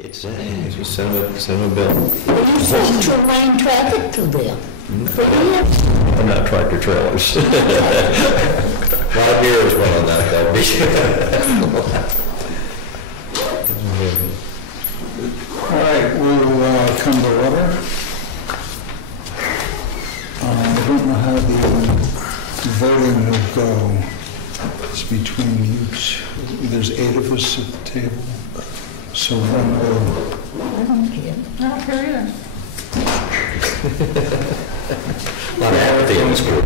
It's a semi bill. But you said to rain traffic through there. I'm not tractor trailers. A lot of beer was one on that, though. All right, we'll come to order. I don't know how the voting will go. It's between you two. There's 8 of us at the table, so one will. I don't care. I don't care either. A lot of apathy in this group.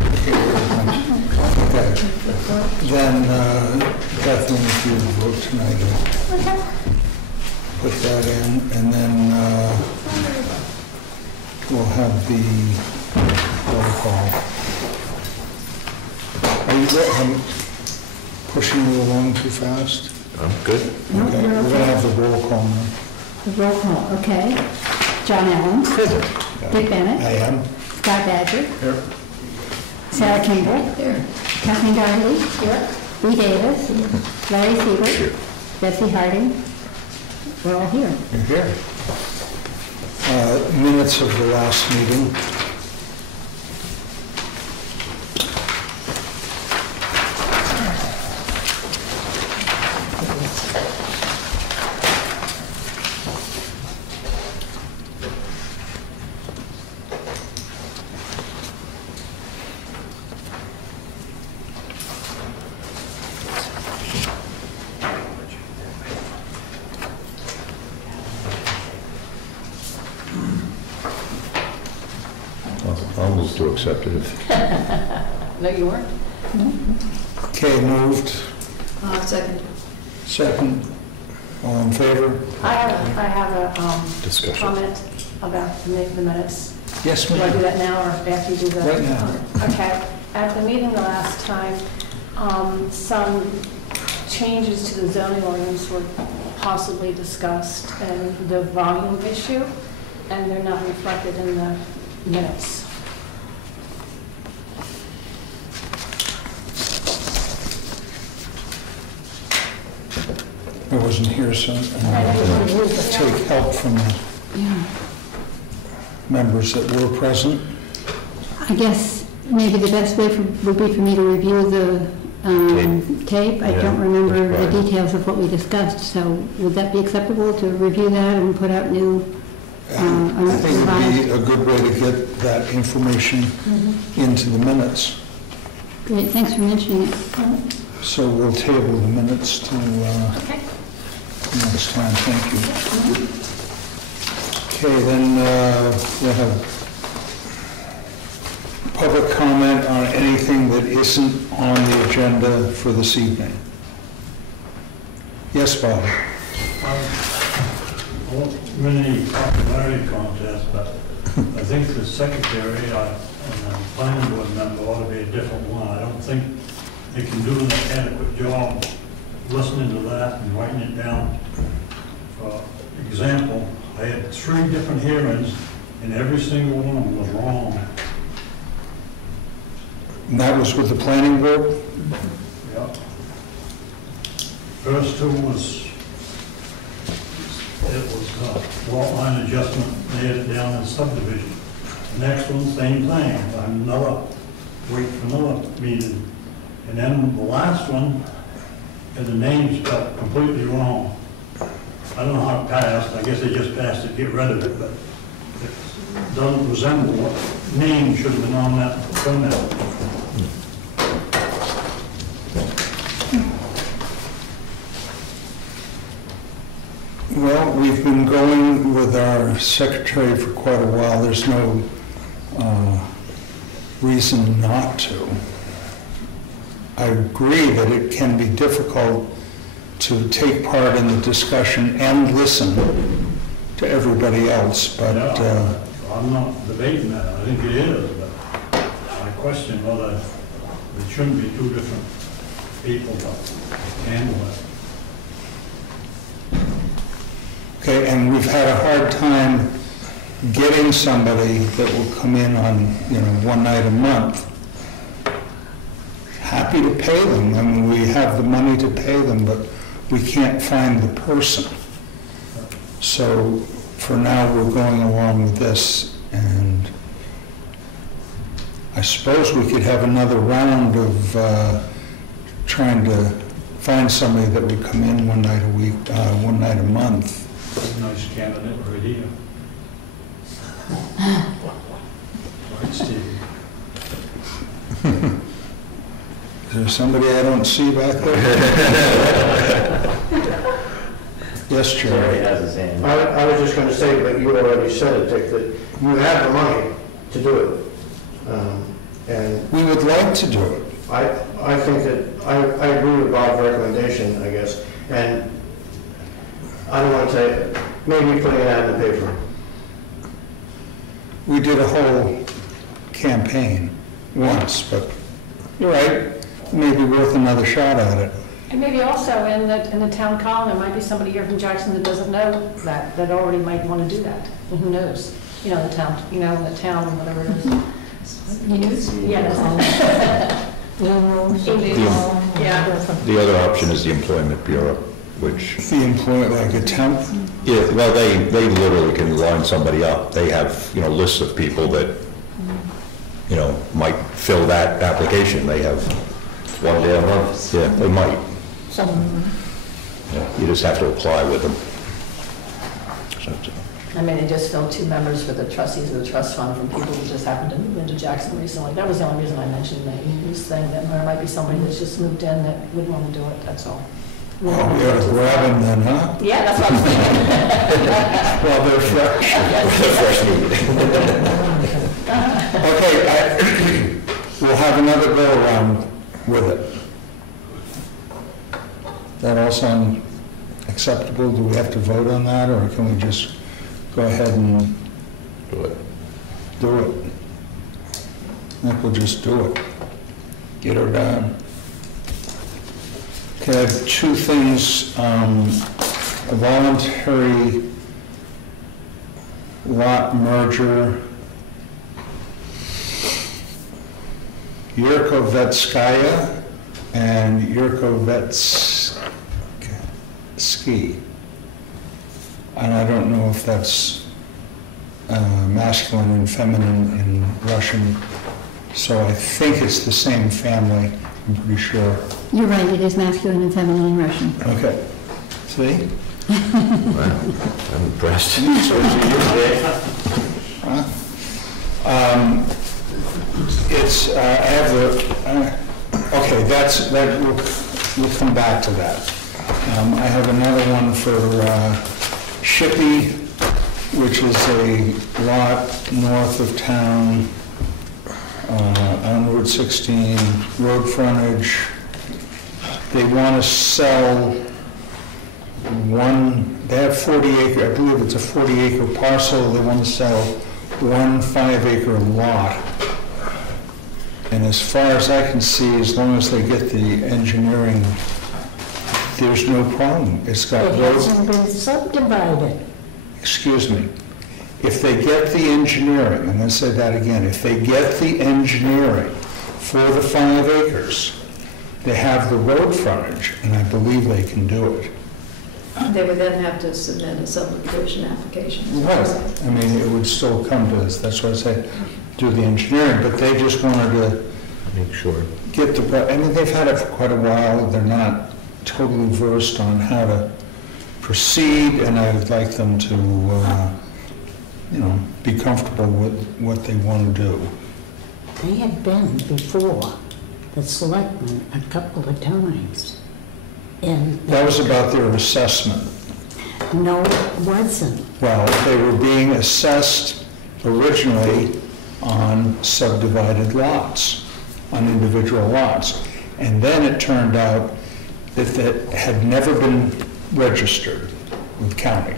Okay. Then, Kathleen, if you vote tonight, put that in, and then we'll have the roll call. Are you I'm pushing you along too fast? I'm good. No, Okay, you're we're going to okay. have the roll call now. The roll call, okay. John Allen. Present. Dick Bennett. I am. Scott Badger. Here. Sarah Kimball. Here. Kathleen Darley. Here. Lee Davis. Larry Siebert. Here. Bessie Harding. We're all here. You're here. Minutes of the last meeting. I'll move to accept it. No, you weren't? Okay, moved. Second. Second. All in favor? I have a Discussion. comment about the minutes. Yes, Do I do ma'am. that now or after you do that? Right now. Okay. At the meeting the last time, some changes to the zoning ordinance were possibly discussed and the volume issue, and they're not reflected in the minutes. I wasn't here, so I'll take help from the members that were present. I guess maybe the best way would be for me to review the tape. I don't remember the details of what we discussed, so would that be acceptable to review that and put out new? I think it would be a good way to get that information into the minutes. Great, thanks for mentioning it. So we'll table the minutes to Okay. next time. Thank you. Okay, then we'll have public comment on anything that isn't on the agenda for this evening. Yes, Bob? I won't win any popularity contest, but I think the secretary and the planning board member ought to be a different one. I don't think they can do an adequate job listening to that and writing it down. For example, I had 3 different hearings, and every single one of them was wrong. And that was with the planning board? Yep. First 2 was, it was lot line adjustment, they had it down in subdivision. The next one, same thing, wait for another meeting. And then the last one, had the name spelled completely wrong. I don't know how it passed, I guess they just passed it, get rid of it, but it doesn't resemble what name should have been on that permit. Well, we've been going with our secretary for quite a while. There's no reason not to. I agree that it can be difficult to take part in the discussion and listen to everybody else, but I'm not debating that, I think it is, but I question whether it shouldn't be 2 different people that handle it. okay, and we've had a hard time getting somebody that will come in on, one night a month. Happy to pay them. I mean, we have the money to pay them, but we can't find the person. So for now, we're going along with this, and I suppose we could have another round of trying to find somebody that would come in one night a week, one night a month. Nice candidate right here. Right, Steve? Is there somebody I don't see back there? Yes, Jerry. has his hand. I was just going to say, but you already said it, Dick, that you have the money to do it. And We would like to do it. I think that, I agree with Bob's recommendation, I guess. And I don't want to say, maybe putting it out in the paper. We did a whole campaign once, but you're right, maybe worth another shot at it. And maybe also in the town column, there might be somebody here from Jackson that doesn't know that already might want to do that. And who knows? You know, the town, whatever it is. News? Yeah. The other option is the Employment Bureau, which, The employee, like a temp, yeah, well, they literally can line somebody up. They have, lists of people that, might fill that application. They have one day a month. Yeah, they might. Yeah, you just have to apply with them. I mean, they just filled 2 members for the trustees of the trust fund from people who just happened to move into Jackson recently. That was the only reason I mentioned that news thing, that there might be somebody that's just moved in that would want to do it, that's all. oh, we ought to grab them then, huh? Yeah, that's what I'm thinking. Well, they're fresh. Fresh meat. Okay, we'll have another go around with it. That all sound acceptable? Do we have to vote on that, or can we just go ahead and Do it. do it? I think we'll just do it. Get her done. Okay, I have 2 things. A voluntary lot merger. Yurkovetskaya and Yurkovetsky. And I don't know if that's masculine and feminine in Russian, so I think it's the same family, I'm pretty sure. You're right, it is masculine and feminine in Russian. Okay, see? Wow, I'm impressed. It's, I have the, okay, we'll come back to that. I have another one for Shippey, which is a lot north of town, on Route 16, road frontage. They want to sell they have 40 acre, I believe it's a 40 acre parcel. They want to sell 1 5-acre lot. And as far as I can see, as long as they get the engineering, there's no problem. It's got It road. hasn't been subdivided. Excuse me. If they get the engineering, I'm going to say that again, if they get the engineering for the 5 acres, they have the road frontage, and I believe they can do it. They would then have to submit a subdivision application. Right. I mean, it would still come to us. That's why I say do the engineering, but they just wanted to Make sure. get I mean, they've had it for quite a while. They're not totally versed on how to proceed, and I would like them to, be comfortable with what they want to do. They had been before the selectmen a couple of times. And That was about their assessment. no, it wasn't. Well, they were being assessed originally on subdivided lots, on individual lots. And then it turned out that that had never been registered with county.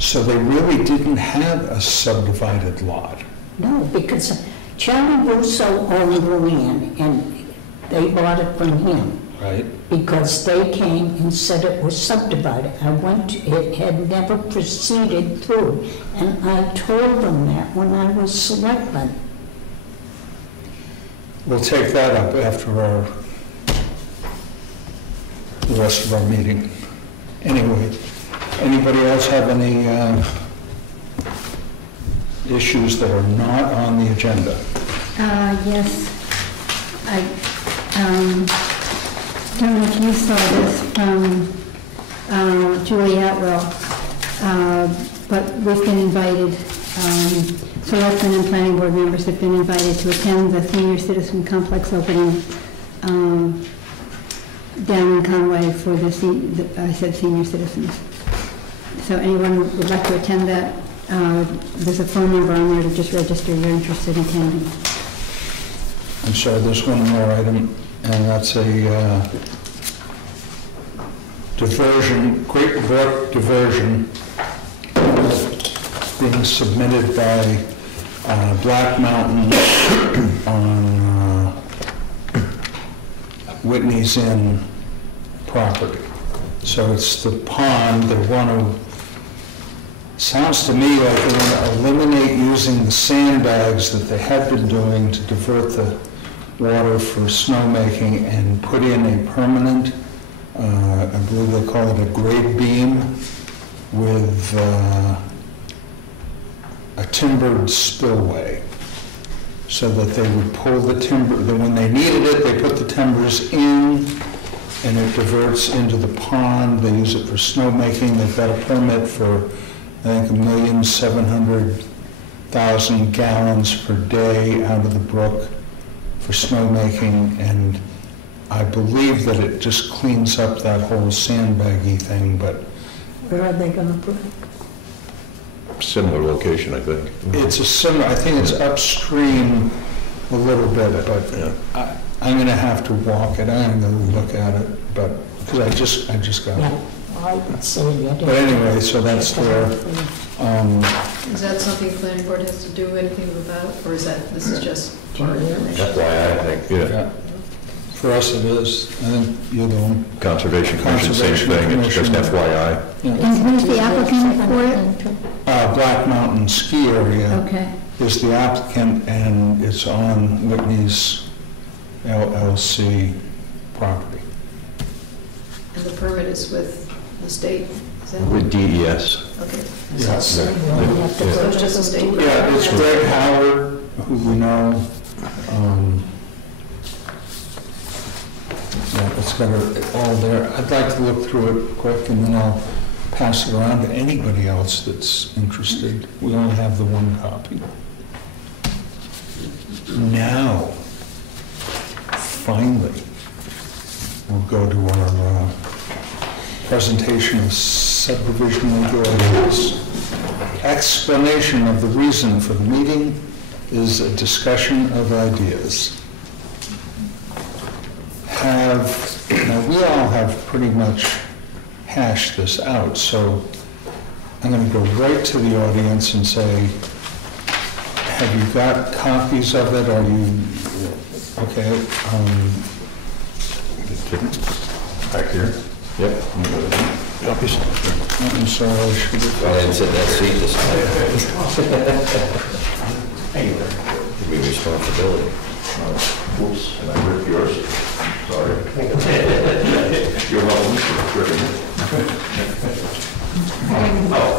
So they really didn't have a subdivided lot. No, because Charlie Russo owned the land and they bought it from him. Right. Because they came and said it was subdivided. It had never proceeded through, and I told them that when I was selectman. We'll take that up after the rest of our meeting. Anyway, Anybody else have any issues that are not on the agenda? Yes. I don't know if you saw this from Julie Atwell, but we've been invited, selectmen and planning board members have been invited to attend the senior citizen complex opening down in Conway for I said senior citizens. So anyone who would like to attend that, there's a phone number on there to just register you're interested in attending. I'm sorry, there's one more item, and that's a diversion, Great Brook diversion being submitted by Black Mountain on Whitney's Inn property. So it's the pond they want to, sounds to me like they want to eliminate using the sandbags that they had been doing to divert the water for snowmaking and put in a permanent, I believe they call it a grade beam with a timbered spillway, so that they would pull the timber, when they needed it, they put the timbers in and it diverts into the pond. They use it for snowmaking. They've got a permit for, I think, 1,700,000 gallons per day out of the brook for snowmaking, and I believe that it just cleans up that whole sandbaggy thing, but Where are they gonna put it? Similar location, I think. it's a similar, I think it's upstream a little bit, but I'm gonna have to walk it, I'm gonna go look at it, but, because I just got Yeah, it. I would say that. But anyway, so that's there. Is that something the planning board has to do anything about, or is that, this is just part of the information? That's why I think, yeah. For us it is, I think you're the one. Conservation Commission, same thing, it's just Conservation FYI. And who's the applicant for it? Black Mountain Ski Area Okay. is the applicant, and it's on Whitney's LLC property. And the permit is with the state? Is that- With DES. Okay. Yeah. So it's just a state? Yeah, it's Greg Howard, who we know. Yeah, it's got it all there. I'd like to look through it quick, and then I'll pass it around to anybody else that's interested. We only have the one copy. Now, finally, we'll go to our presentation of subdivision regulations. Explanation of the reason for the meeting is a discussion of ideas. Now we all have pretty much hashed this out, so I'm going to go right to the audience and say, have you got copies of it? Are you, okay, Back here? Yep. Copies. I'm sorry, I should have. I didn't sit in that seat this time. Give me responsibility. Oops, and I ripped yours. Sorry. You're welcome for ripping it. Oh.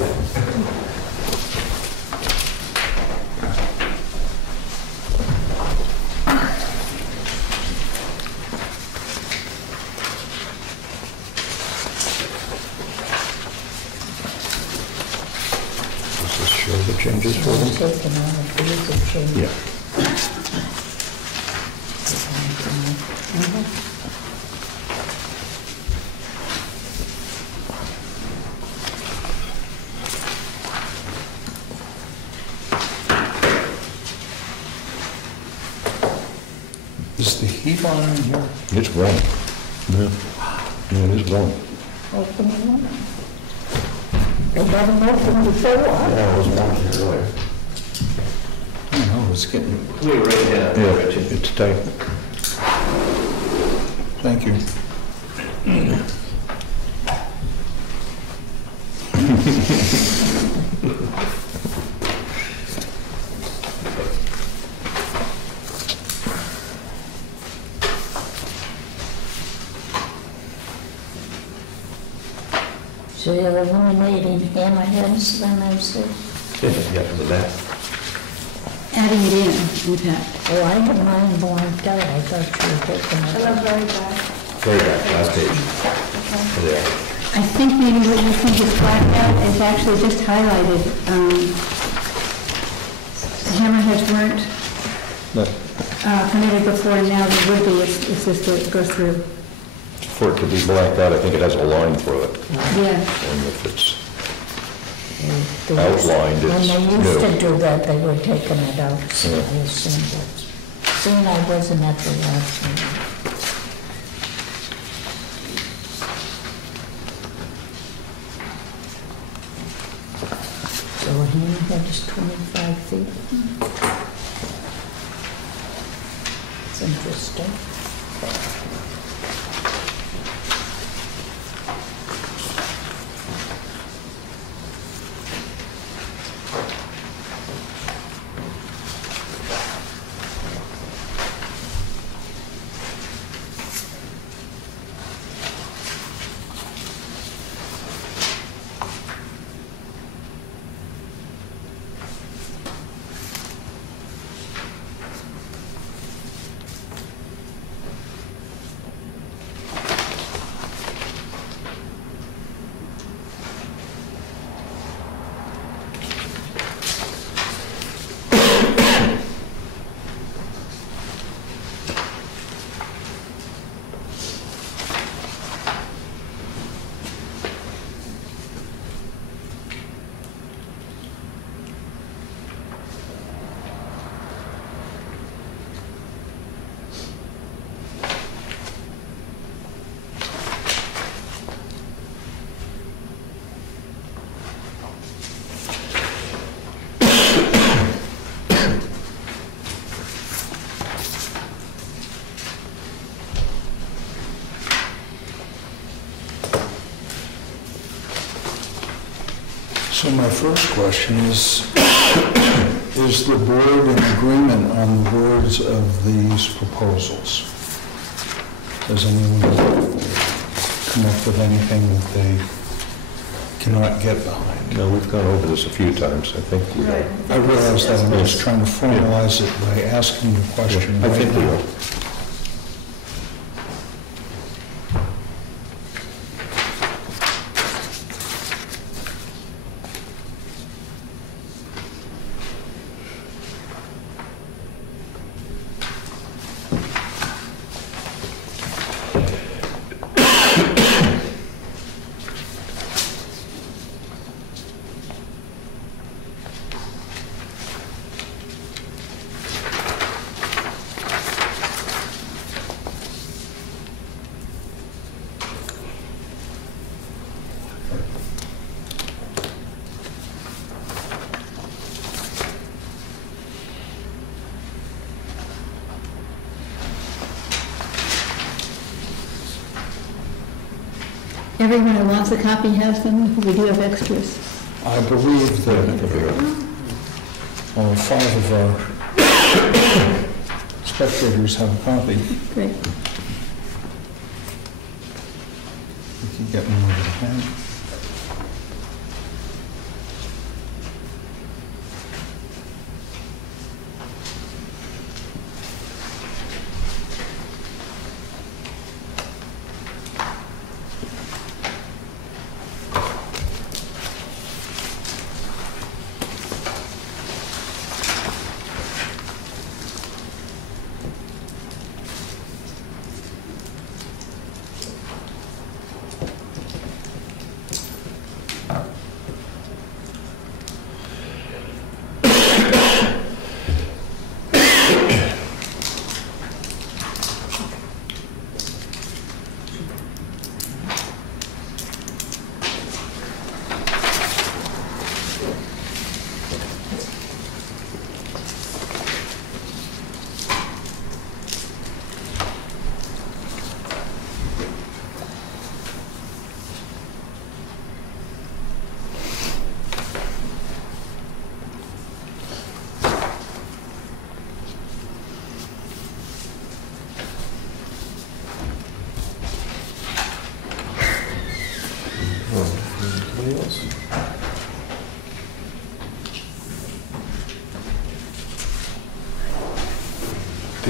Does this show the changes for them? Taken on a piece of change. Yeah. Is the heat on in here? It's warm. Yeah. Yeah, it is warm. Open it up. They haven't opened before. Yeah, it was warm here earlier. I don't know, it's getting, Yeah, it's tight. thank you. So eliminating hammerheads, then I said, Yeah, the map. Adding it in fact. oh, I had mine blanked out, I thought you were taking And it I'm out. very bad. Very back, last page. There. I think maybe what you think is blacked out is actually just highlighted. The hammerheads weren't permitted before, and now they would be if this goes through. For it to be blacked out, I think it has a line through it. Yeah. And if it's They used- outlined, it's When they used to new. do that, they were taking it out, so Yeah. I assumed that's, seeing I wasn't at the last meeting. So a hammerhead is 25 feet? It's interesting. So my first question is the board in agreement on the words of these proposals? Does anyone come up with anything that they cannot get behind? No, we've gone over this a few times, I think. we are. I realize that, I'm just trying to formalize it by asking the question I right think we now. are. Everyone who wants a copy has them, we do have extras. I believe that five of our spectators have a copy. Great. We can get one over the hand.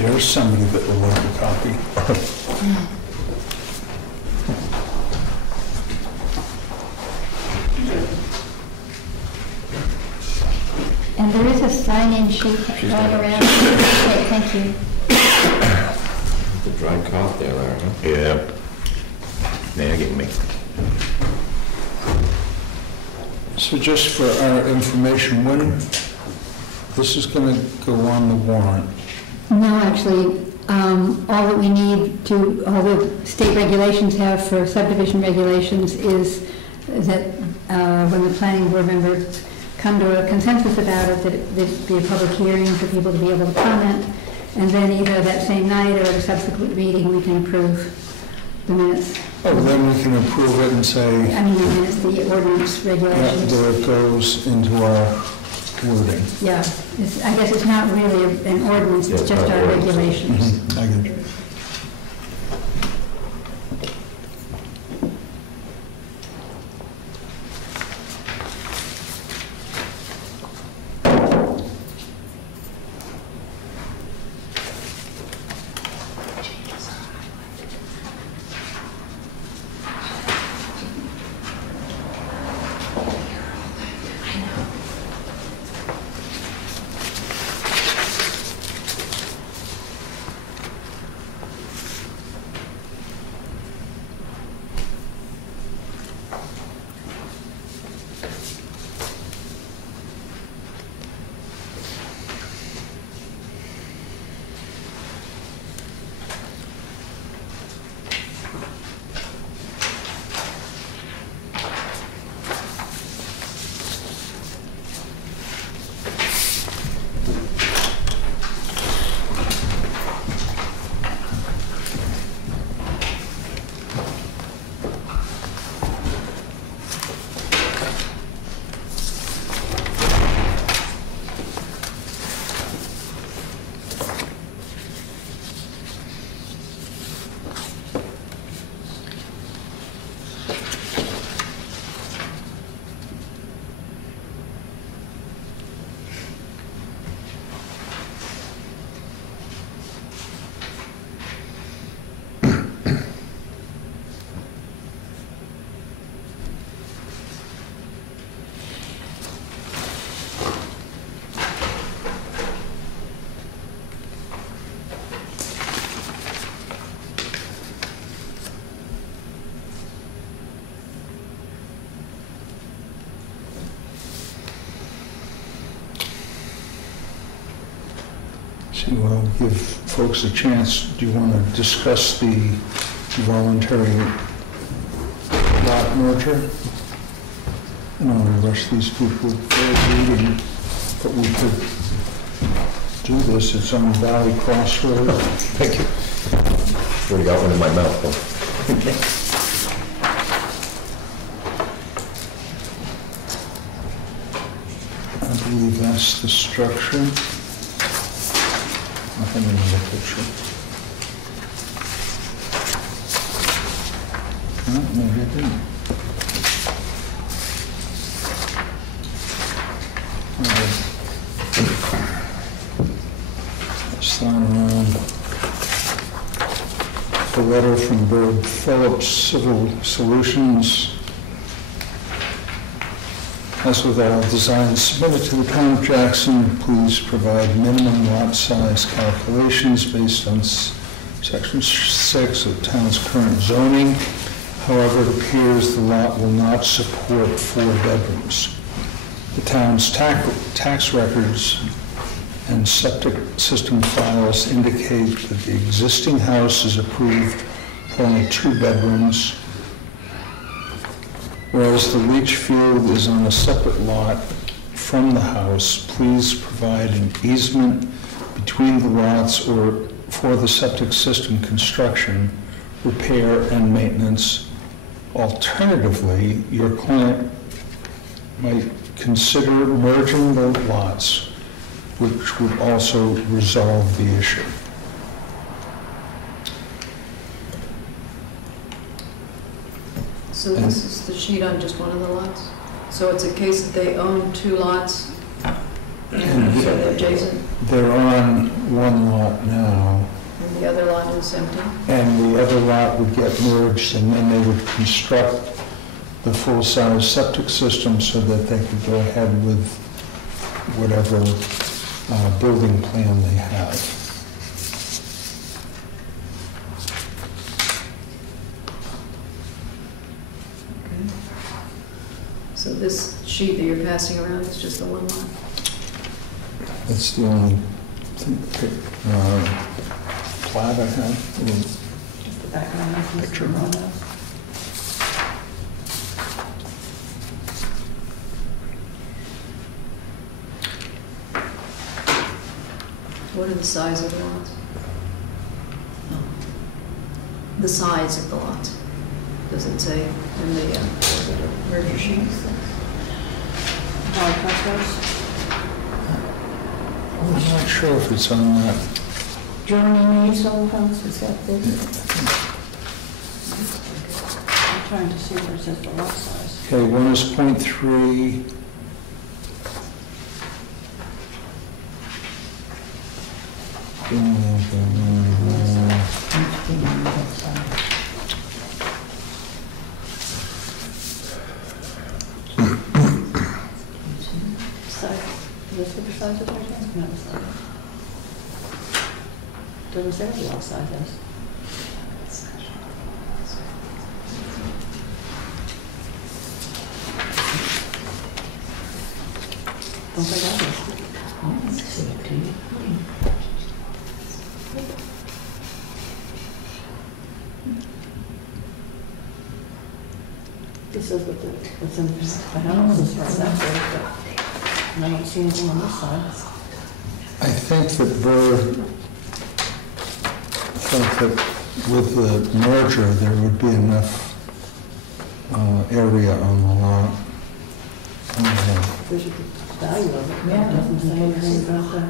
There's somebody that will like a copy. And there is a sign-in sheet going around. Okay, thank you. The dry cough there, Larry, huh? Yeah. Nagging me. So just for our information, when this is going to go on the warrant? No, actually, all that we need to, all the state regulations have for subdivision regulations is that when the planning board members come to a consensus about it, that there'd be a public hearing for people to be able to comment, and then either that same night or at a subsequent meeting, we can approve the minutes. Oh, then we can approve it and say, I mean, the minutes, the ordinance yeah, regulations. there it goes into our wording. Yeah, I guess it's not really an ordinance, it's just our regulations. I get it. So I'll give folks a chance. Do you want to discuss the voluntary lot merger? I don't want to rush these people for reading, but we could do this. It's on Valley Crossroad. Thank you. Already got one in my mouth, though. I believe that's the structure. Nothing in the picture. No, maybe I didn't. Sign around. A letter from Bird Phillips Civil Solutions. As with all designs submitted to the town of Jackson, please provide minimum lot size calculations based on section 6 of the town's current zoning. However, it appears the lot will not support 4 bedrooms. The town's tax records and septic system files indicate that the existing house is approved for only 2 bedrooms, whereas the leach field is on a separate lot from the house. Please provide an easement between the lots or for the septic system construction, repair, and maintenance. Alternatively, your client might consider merging the lots, which would also resolve the issue. So this is the sheet on just one of the lots? So it's a case that they own 2 lots So they're adjacent, They're on one lot now, and the other lot is empty? and the other lot would get merged, and then they would construct the full-size septic system so that they could go ahead with whatever building plan they had. Okay. So this sheet that you're passing around is just the one lot? That's the only plat I have. Just the background of Mr. Picture. Romano. What are the size of the lots? The size of the lots? Does it say in the merger sheet? I'm not sure if it's on that. Johnny Nee's old house, is that this? I'm trying to see where it says the lot size. Okay, one is .3. Size, is this what the size of the lot is? No, it's not. Doesn't say what the lot size is. Don't think that is. This is what's in the house is right that way, but I don't see anything on this side. I think that Burr thought that with the merger, there would be enough area on the lot. There's the value of it, but it doesn't say anything about that.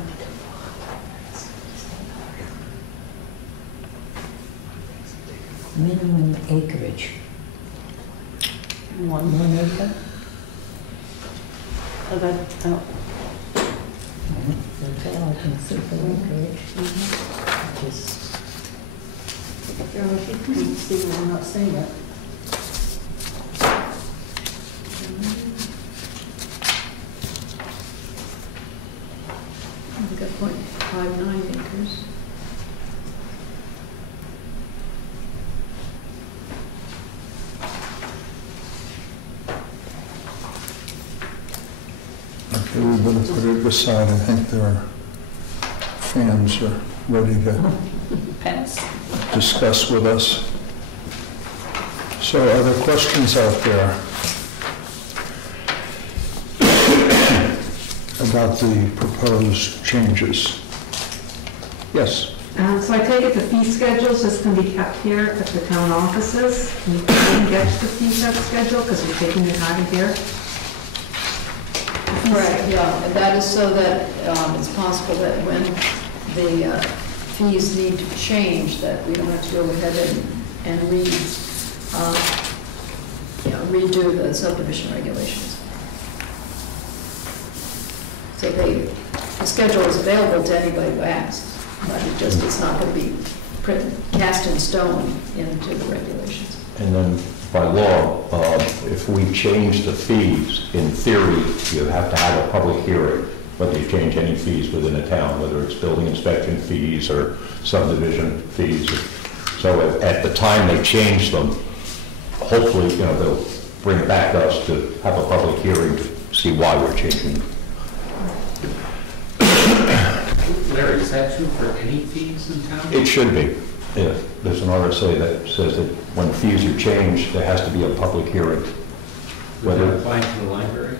Minimum acreage. One. 1 acre? Oh, That's all I can see for acreage. Just you can see that I'm not saying it. We've got 0.59 acres. Okay, we better put it aside. I think their fans are ready to Pass. discuss with us. So are there questions out there about the proposed changes? Yes? So I take it the fee schedules just going to be kept here at the town offices? We didn't get the fee schedule because we're taking it out of here? Correct, yeah, and that is so that it's possible that when the fees need to change, that we don't have to go ahead and redo the subdivision regulations. So the schedule is available to anybody who asks, but it's not going to be cast in stone into the regulations. And then by law, if we change the fees, in theory, you have to have a public hearing, whether you change any fees within a town, whether it's building inspection fees or subdivision fees. So at the time they change them, hopefully, they'll bring it back to us to have a public hearing to see why we're changing them. Larry, is that true for any fees in town? It should be. Yeah. There's an RSA that says that when fees are changed, there has to be a public hearing. Would that apply to the library?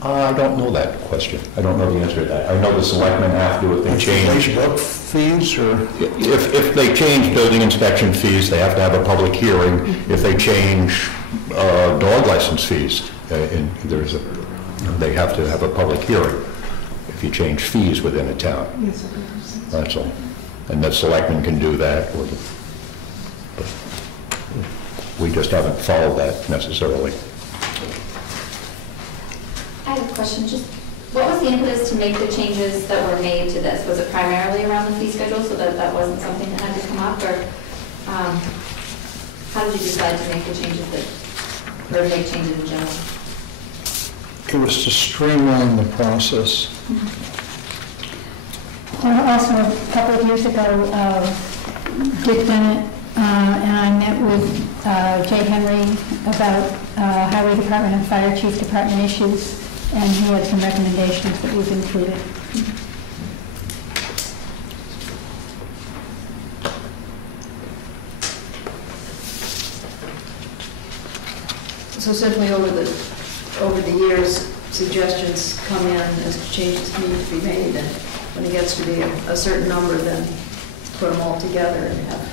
I don't know that question. I don't know the answer to that. I know the selectmen have to if they change. Book fees or? If they change building inspection fees, they have to have a public hearing. If they change dog license fees, they have to have a public hearing. If you change fees within a town. Yes, That's all. And the selectmen can do that. But we just haven't followed that necessarily. I have a question. Just What was the impetus to make the changes that were made to this? Was it primarily around the fee schedule, so that that wasn't something that had to come up, or how did you decide to make the changes or make changes in general? It was to streamline the process. Well, also, a couple of years ago, Dick Bennett and I met with Jay Henry about Highway Department and Fire Chief Department issues, and he had some recommendations that we've included. So essentially, over the years, suggestions come in as changes need to be made, and when it gets to be a certain number, then put them all together and have,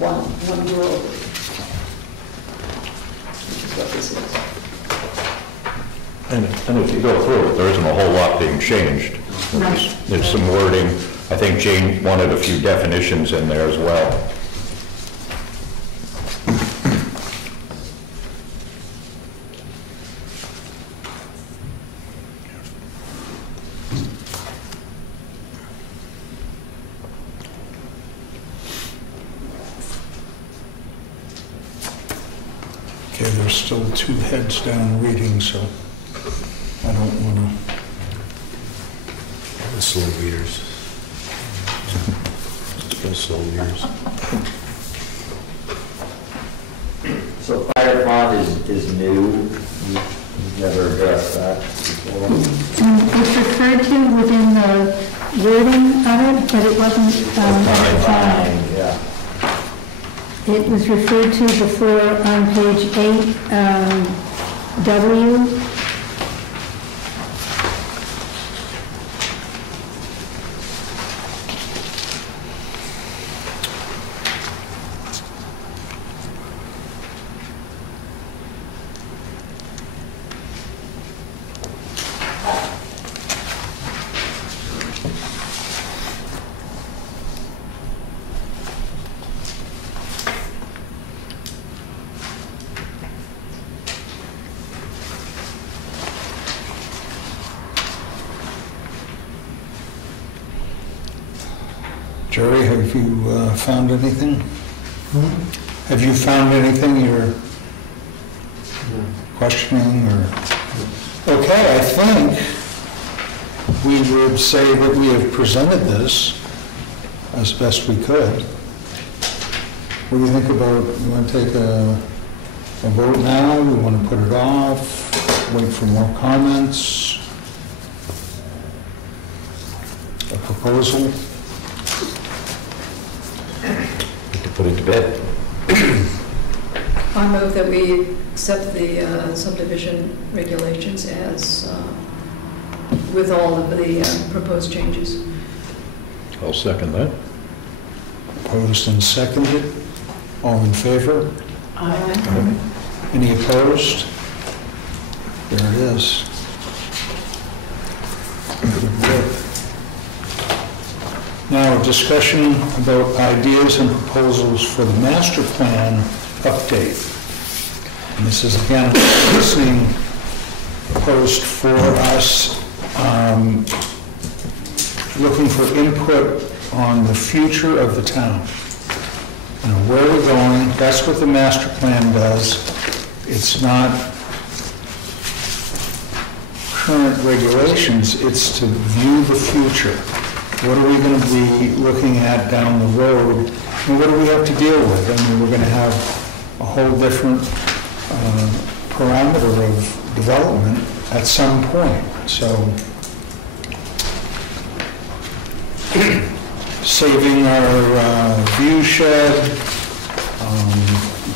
one rule, which is what this is. And if you go through it, there isn't a whole lot being changed. There's some wording. I think Jane wanted a few definitions in there as well. Okay, there's still 2 heads down reading, so I don't want to. The slow readers. The slow readers. So fire bond is new. You've never addressed that before. It's referred to within the wording of it, but it wasn't defined. Yeah. It was referred to before on page 8, W. Jerry, have you found anything? Have you found anything you're questioning or? Okay, I think we would say that we have presented this as best we could. What do you think about, you want to take a vote now? We want to put it off, wait for more comments? A proposal? Put it to bed. I move that we accept the subdivision regulations as, with all of the proposed changes. I'll second that. Opposed and seconded. All in favor? Aye. Any opposed? There it is. Good work. Now, discussion about ideas and proposals for the master plan update. And this is again a listening post for us, looking for input on the future of the town. You know, where we're going, that's what the master plan does. It's not current regulations, it's to view the future. What are we going to be looking at down the road, and what do we have to deal with? I mean, we're going to have a whole different parameter of development at some point. So, saving our view shed,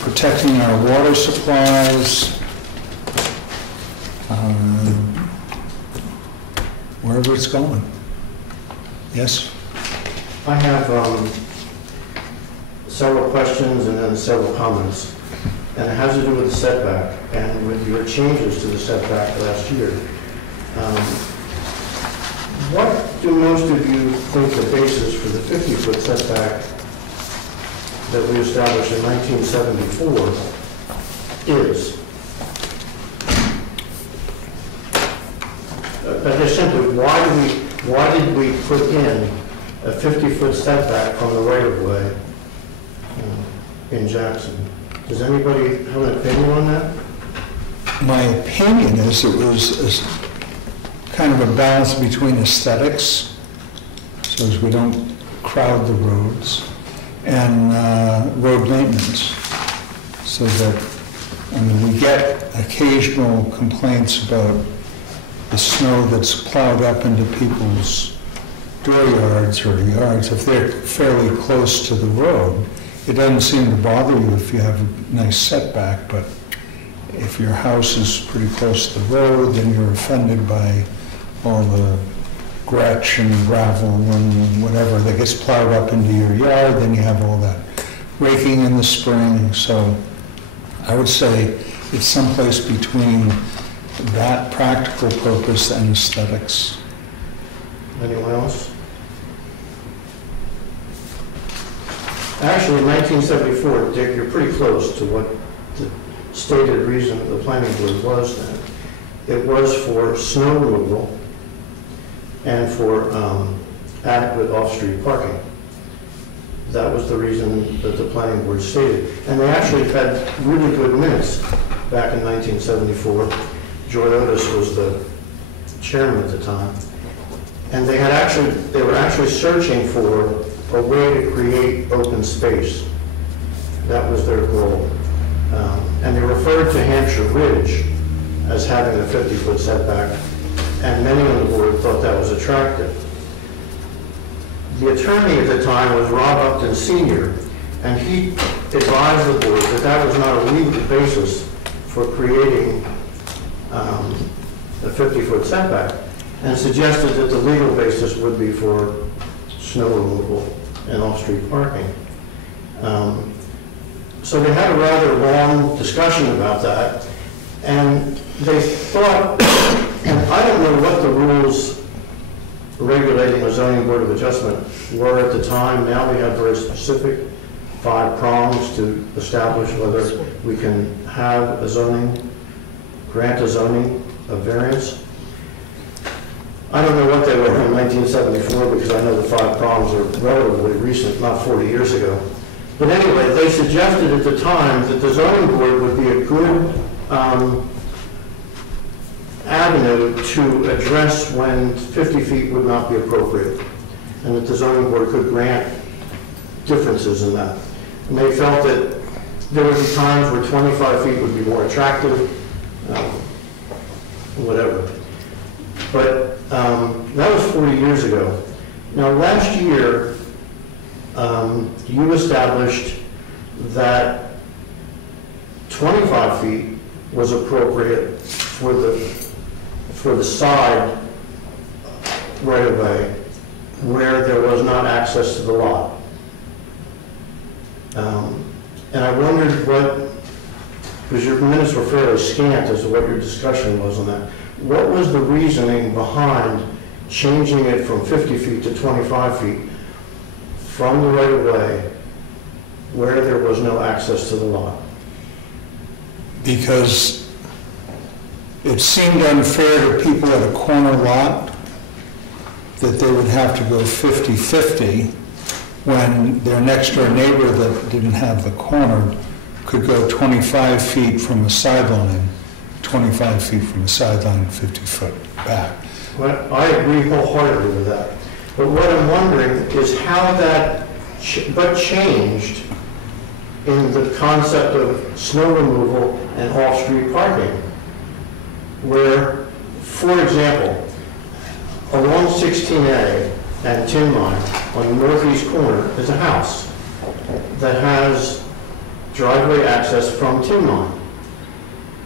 protecting our water supplies, wherever it's going. Yes? I have several questions and then several comments, and it has to do with the setback and with your changes to the setback last year. What do most of you think the basis for the 50-foot setback that we established in 1974 is? just simply, why did we put in a 50-foot setback from the right-of-way in Jackson? Does anybody have an opinion on that? My opinion is it was kind of a balance between aesthetics, so as we don't crowd the roads, and road maintenance, so that, I mean, we get occasional complaints about the snow that's plowed up into people's dooryards or yards. If they're fairly close to the road, it doesn't seem to bother you if you have a nice setback, but if your house is pretty close to the road, then you're offended by all the gretch and gravel and whatever that gets plowed up into your yard, then you have all that raking in the spring. So I would say it's someplace between that practical purpose and aesthetics. Anyone else? Actually, in 1974, Dick, you're pretty close to what the stated reason of the planning board was then. It was for snow removal and for adequate off-street parking. That was the reason that the planning board stated. And they actually had really good minutes back in 1974. Joy Otis was the chairman at the time. And they were actually searching for a way to create open space. That was their goal. And they referred to Hampshire Ridge as having a 50-foot setback, and many on the board thought that was attractive. The attorney at the time was Rob Upton Sr., and he advised the board that that was not a legal basis for creating a 50-foot setback, and suggested that the legal basis would be for snow removal and off-street parking. So they had a rather long discussion about that, and they thought, and I don't know what the rules regulating a zoning board of adjustment were at the time. Now we have very specific 5 prongs to establish whether we can have a zoning, grant a zoning, a variance. I don't know what they were in 1974 because I know the 5 prongs are relatively recent, not 40 years ago. But anyway, they suggested at the time that the zoning board would be a good avenue to address when 50 feet would not be appropriate, and that the zoning board could grant differences in that. And they felt that there would be times where 25 feet would be more attractive, whatever. But that was 40 years ago. Now, last year, you established that 25 feet was appropriate for the side right-of-way where there was not access to the lot. And I wondered because your minutes were fairly scant as to what your discussion was on that. What was the reasoning behind changing it from 50 feet to 25 feet from the right-of-way where there was no access to the lot? Because it seemed unfair to people at a corner lot that they would have to go 50-50 when their next door neighbor that didn't have the corner could go 25 feet from the sideline, 25 feet from the sideline, 50 foot back. Well, I agree wholeheartedly with that. But what I'm wondering is how that changed in the concept of snow removal and off-street parking, where, for example, along 16A and Tin Mine on the northeast corner is a house that has driveway access from Tin Mine.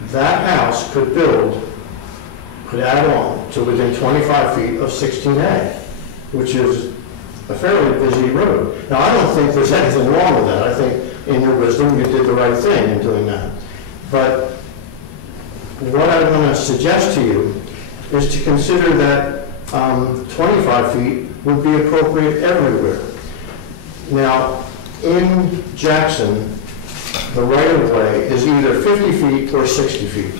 That house could add on to within 25 feet of 16A, which is a fairly busy road. Now, I don't think there's anything wrong with that. I think in your wisdom, you did the right thing in doing that. But what I want to suggest to you is to consider that 25 feet would be appropriate everywhere. Now, in Jackson, the right-of-way is either 50 feet or 60 feet.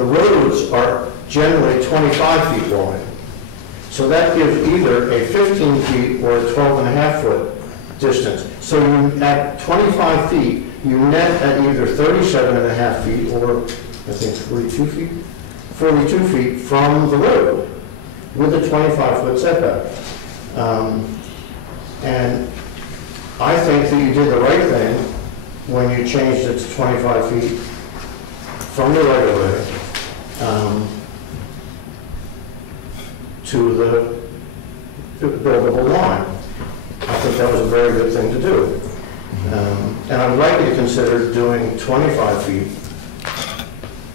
the roads are generally 25 feet wide. So that gives either a 15 feet or a 12 and a half foot distance. So you, at 25 feet, you net at either 37 and a half feet or, I think, 42 feet? 42 feet from the road with a 25-foot setback. And I think that you did the right thing when you changed it to 25 feet from the right-of-way to the buildable line. I think that was a very good thing to do. And I would like you to consider doing 25 feet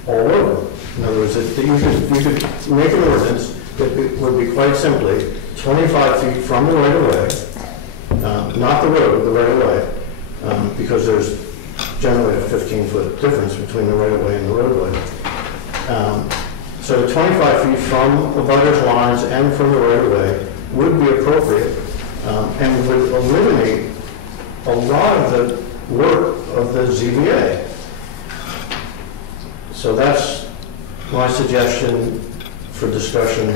all over. In other words, that you could make an ordinance that would be quite simply 25 feet from the right-of-way, not the road, the right-of-way, because there's generally a 15-foot difference between the right-of-way and the roadway. So 25 feet from the butters lines and from the right-of-way would be appropriate and would eliminate a lot of the work of the ZBA. So that's my suggestion for discussion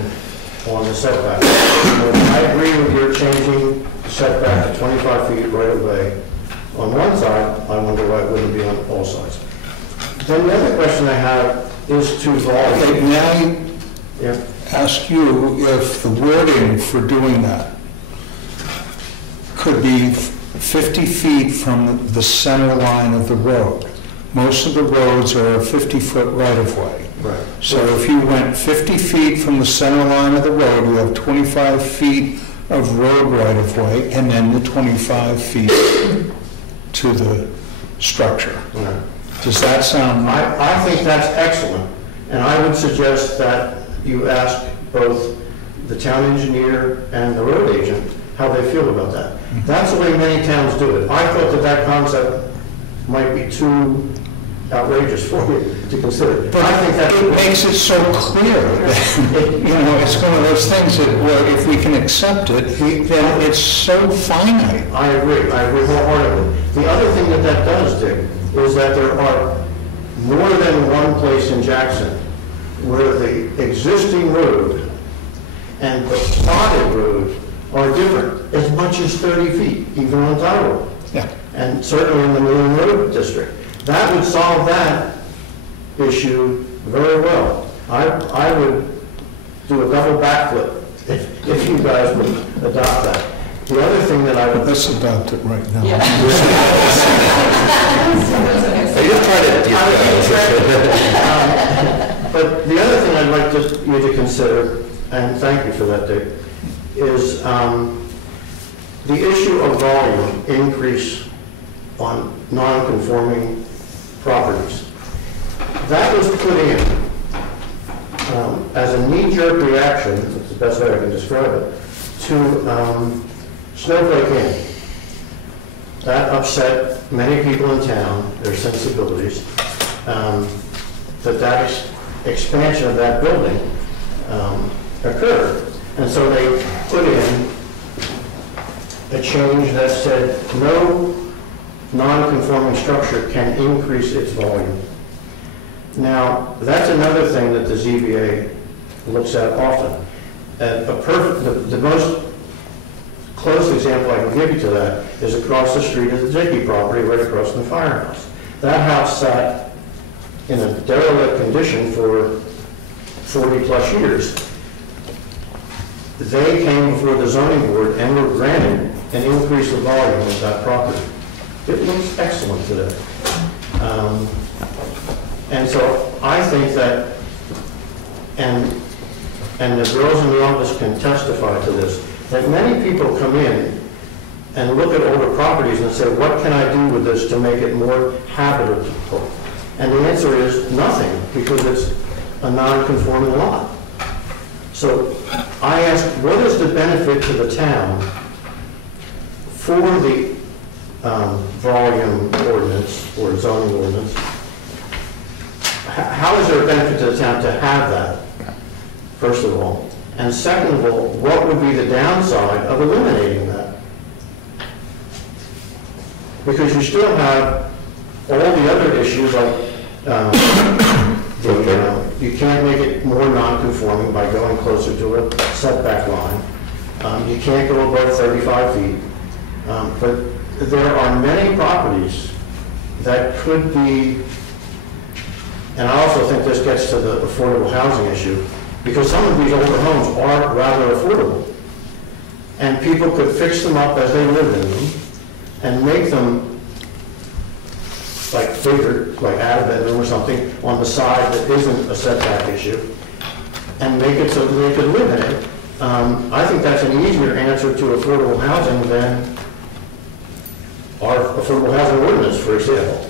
on the setback. I agree with your changing the setback to 25 feet right-of-way on one side. I wonder why it wouldn't be on all sides. Then the other question I have is to volume. Okay, may I ask you if the wording for doing that could be 50 feet from the center line of the road? Most of the roads are a 50-foot right-of-way. Right. So if you went 50 feet from the center line of the road, you have 25 feet of road right-of-way, and then the 25 feet to the structure. Right. Does that sound... I think that's excellent, and I would suggest that you ask both the town engineer and the road agent how they feel about that. That's the way many towns do it. I thought that that concept might be too outrageous for you to consider. But I think that it makes it so clear that, you know, it's one of those things that, well, if we can accept it, then it's so finite. I agree wholeheartedly. The other thing that that does, Dick, is that there are more than one place in Jackson where the existing road and the plotted road are different, as much as 30 feet, even on Tyrell. Yeah. And certainly in the Moon Road District. That would solve that issue very well. I would do a double backflip if you guys would adopt that. The other thing that I would... Let's adopt it right now. Yeah. But the other thing I'd like you to consider, and thank you for that, Dick, is the issue of volume increase on non-conforming properties. That was put in as a knee-jerk reaction, that's the best way I can describe it, to Snowflake Inn. That upset many people in town, their sensibilities, that expansion of that building occurred. And so they put in a change that said no non-conforming structure can increase its volume. Now, that's another thing that the ZBA looks at often. The most close example I can give you to that is across the street of the Dickey property, right across from the firehouse. That house sat in a derelict condition for 40-plus years. They came before the zoning board and were granted an increase of volume of that property. It looks excellent today. And so I think that, and the girls in the office can testify to this, that many people come in and look at older properties and say, what can I do with this to make it more habitable? And the answer is nothing, because it's a non-conforming lot. So I asked, what is the benefit to the town for the volume ordinance or zoning ordinance? How is there a benefit to the town to have that, first of all? And second of all, what would be the downside of eliminating that? Because you still have all the other issues like You can't make it more non-conforming by going closer to a setback line. You can't go above 35 feet. But there are many properties that could be, and I also think this gets to the affordable housing issue, because some of these older homes are rather affordable. And people could fix them up as they live in them and make them like bigger, like add a bedroom or something on the side that isn't a setback issue, and make it so that they could live in it. I think that's an easier answer to affordable housing than our affordable housing ordinance, for example.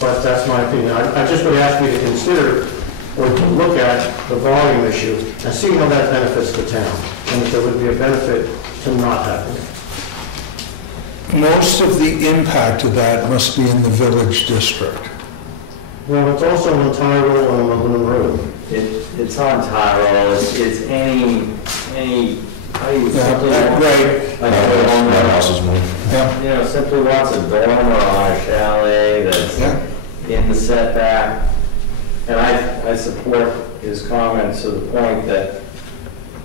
But that's my opinion. I just would ask you to consider or to look at the volume issue and see how that benefits the town, and if there would be a benefit to not having it. Most of the impact of that must be in the village district. Well, it's also on Tyrell and on Woodland Road. It's on Tyrell, it's any, how do you simply Right. like a houses move. Yeah. you know, simply wants a dormer on a chalet that's Yeah. in the setback. And I support his comments to the point that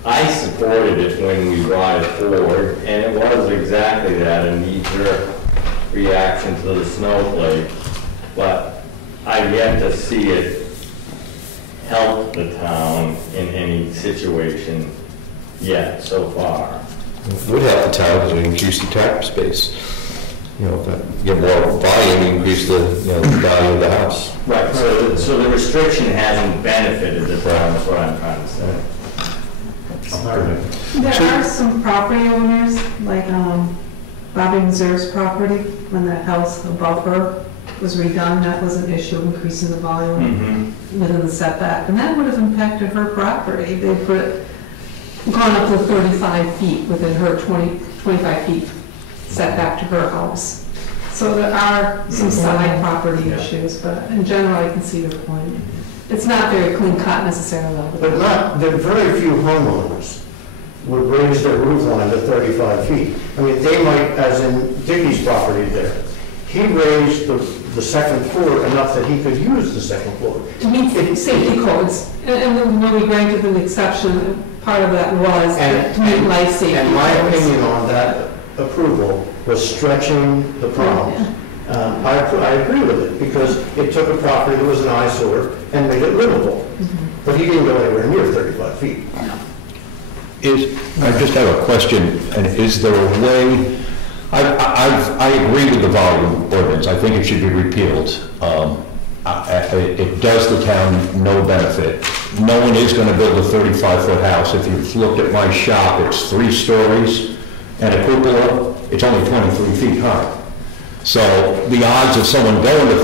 I supported it when we brought it forward, and it was exactly that, a knee-jerk reaction to the snowflake. But I've yet to see it help the town in any situation yet so far. Would help the town because we increase the tax base. You know, if you get more volume, you increase the, the value of the house. Right, so the restriction hasn't benefited the town, is what I'm trying to say. There are some property owners, like Bobby Mazur's property, when that house above her was redone, that was an issue, increasing the volume within the setback, and that would have impacted her property. They gone up to 35 feet within her 25 feet setback to her house. So there are some side property issues, but in general, I can see your point. It's not very clean cut necessarily. But there are very few homeowners would raise their roof line to 35 feet. I mean, they might, as in Dickey's property there, he raised the second floor enough that he could use the second floor. To meet the safety codes, and when we granted an exception, part of that was to meet life safety codes. And my opinion on that approval was stretching the problems. I agree with it, because it took a property that was an eyesore and made it livable. But he didn't go anywhere near 35 feet. I just have a question, and is there a way, I agree with the volume ordinance, I think it should be repealed. It does the town no benefit. No one is going to build a 35-foot house. If you've looked at my shop, it's 3 stories and a cupola, it's only 23 feet high. So the odds of someone going to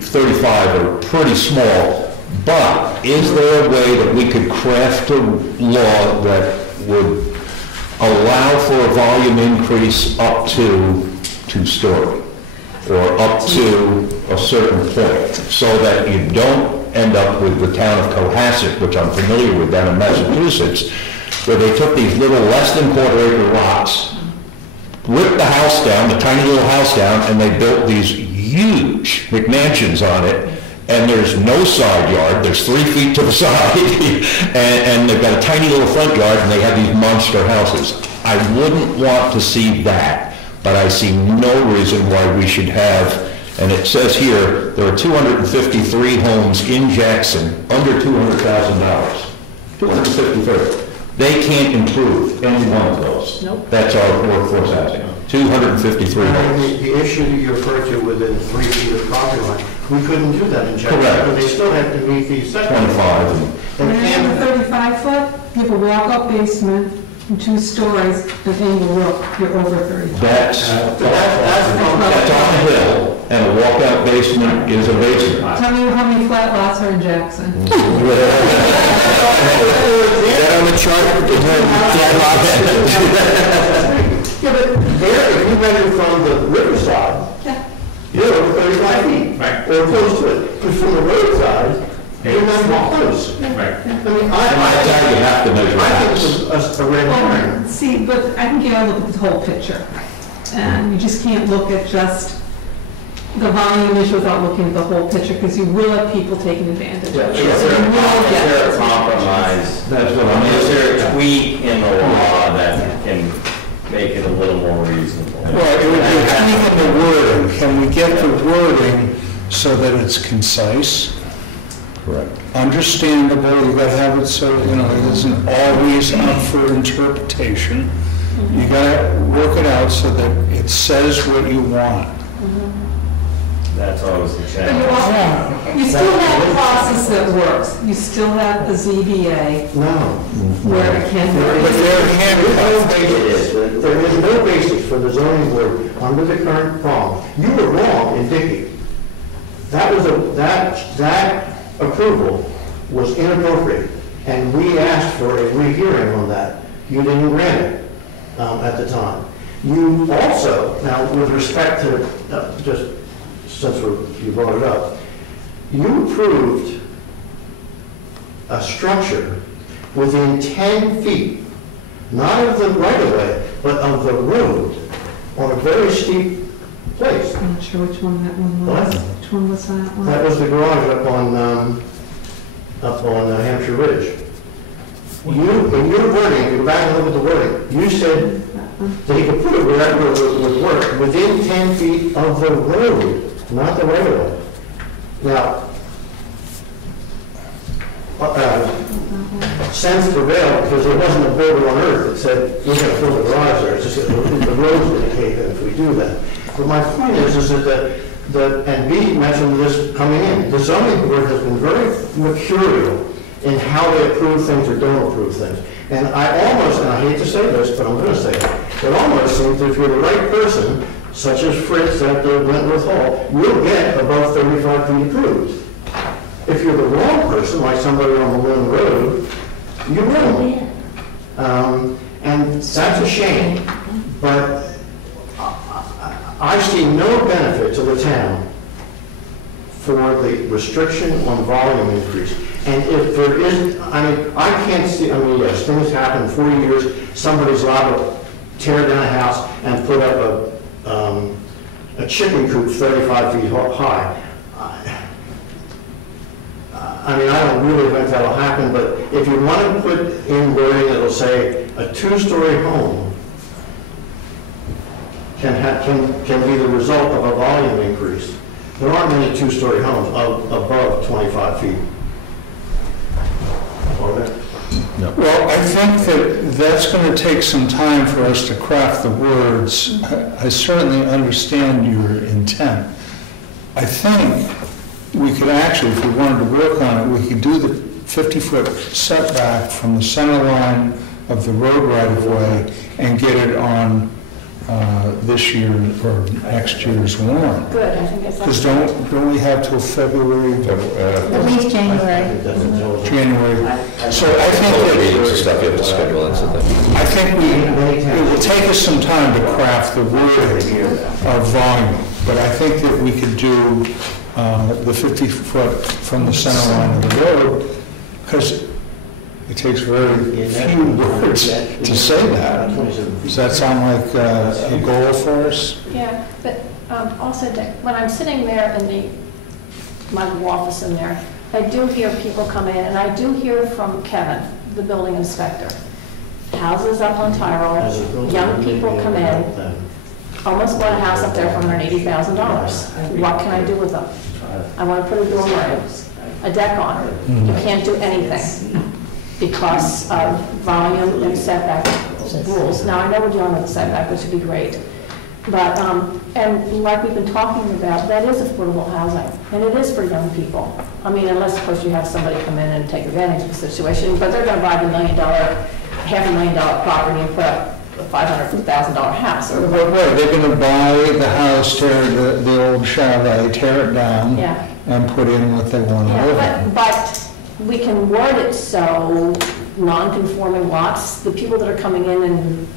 35 are pretty small. But is there a way that we could craft a law that would allow for a volume increase up to 2-story or up to a certain point, so that you don't end up with the town of Cohasset, which I'm familiar with down in Massachusetts, where they took these little less than quarter-acre lots, ripped the house down, the tiny little house down, and they built these huge McMansions on it, and there's no side yard, there's 3 feet to the side, and they've got a tiny little front yard, and they have these monster houses. I wouldn't want to see that, but I see no reason why we should have, and it says here, there are 253 homes in Jackson under $200,000. 253. They can't improve any one of those. Nope. That's our workforce housing. 253 homes. The issue that you referred to within 3 feet of the property line, we couldn't do that in Jackson. Correct. But they still had to meet the setback. 25. And then the 35-foot, you have a walk-up basement and 2 stories, the angle roof, you're over 35. That's on a hill, and a walkout basement is a basement. Tell me how many flat lots are in Jackson. Is that on the chart? Yeah, but there, if you went in from the riverside, you're over 35 feet. Right. Or close to it. But from the roadside, you're not even close. Right. I mean, You have to measure I house. think it's a red herring. Well, see, but I think you gotta look at the whole picture. And you just can't look at just the volume issue without looking at the whole picture, because you will have people taking advantage of it. Is there a compromise? That's what I'm Is there a tweak in the law that can make it a little more reasonable? Well, it would be tweaking the wording. Can we get the wording so that it's concise, Correct. understandable? You gotta have it so, it isn't always up for interpretation. You gotta work it out so that it says what you want. That's always the But challenge. you still have a process that works. You still have the ZBA No. where it can But be. There is no basis for the zoning board under the current prong. You were wrong in Dickey. That approval was inappropriate, and we asked for a rehearing on that. You didn't grant it at the time. You also, now with respect to, just since you brought it up, you approved a structure within 10 feet, not of the right-of-way, but of the road, on a very steep place. I'm not sure which one that one was. What? Which one was that one? That was the garage up on Hampshire Ridge. In your wording, if you go back and look at the wording, you said that you could put it wherever it would work, within 10 feet of the road, not the right-of-way. Now, sense prevailed because there wasn't a builder on earth that said, we're going to build a garage there, it's just that the road's going to cave in if we do that. But my point is that, and B mentioned this coming in, the zoning board has been very mercurial in how they approve things or don't approve things. And I almost, and I hate to say this, but I'm going to say it almost seems that if you're the right person, such as Fritz at the Wentworth Hall, you'll get above 35 feet approved. If you're the wrong person, like somebody on the Lynn Road, you won't. And that's a shame, but I see no benefit to the town for the restriction on volume increase. And if there isn't, I can't see, yes, things happen, 40 years, somebody's allowed to tear down a house and put up a chicken coop 35 feet high. I don't really think that'll happen, but if you want to put in wording that'll say a two-story home can be the result of a volume increase. There aren't many two-story homes above 25 feet. Are there? No. Well, I think that's going to take some time for us to craft the words. I certainly understand your intent. I think we could actually, if we wanted to work on it, we could do the 50-foot setback from the center line of the road right-of-way and get it on this year or next year's warrant. Good, I think it's. Because don't we have till February? At least January. January. So I think that, Meetings and stuff you have to schedule in, so that. I think it will take us some time to craft the wording of volume, but I think that we could do the 50-foot from the center line of the road, because it takes very few words to say that. Does that sound like a goal for us? Yeah, but also, Dick, when I'm sitting there in my office in there, I do hear people come in, and I do hear from Kevin, the building inspector. Houses up on Tyrol, young people come in, almost bought a house up there for $180,000. What can I do with them? I want to put a dormer in, a deck on. You can't do anything because of volume and setback rules. Now, I know we're dealing with the setback, which would be great. But, and like we've been talking about, that is affordable housing, and it is for young people. Unless, of course, you have somebody come in and take advantage of the situation, but they're going to buy the $500,000 property and put up a $500,000 house. Right, they're going to buy the house, tear the old chalet, tear it down, and put in what they want to live in. But we can word it so non-conforming lots, the people that are coming in, and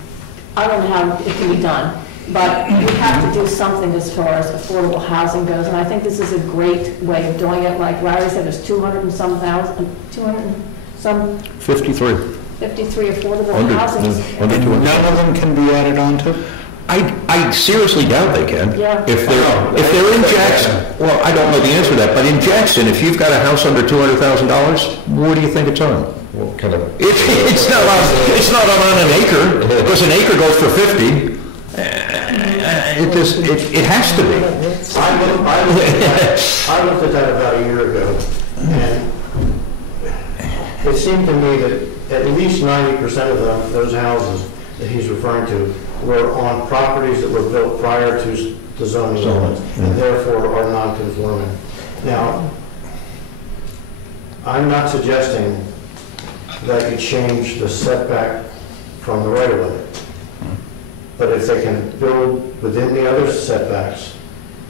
I don't know how it can be done, but we have to do something as far as affordable housing goes, and I think this is a great way of doing it. Like Larry said, there's 200 and some thousand, 200 and some 53. 53 affordable housing. And none of them can be added onto? I seriously doubt they can. Yeah. If they're in Jackson, well, I don't know the answer to that, but in Jackson, if you've got a house under $200,000, what do you think it's on? What kind of? It's not on an acre, because an acre goes for 50. It has to be. I looked at that about a year ago, and it seemed to me that at least 90% of those houses that he's referring to were on properties that were built prior to the zoning ordinance, and therefore are non-conforming. Now, I'm not suggesting that you change the setback from the right-of-way. But if they can build within the other setbacks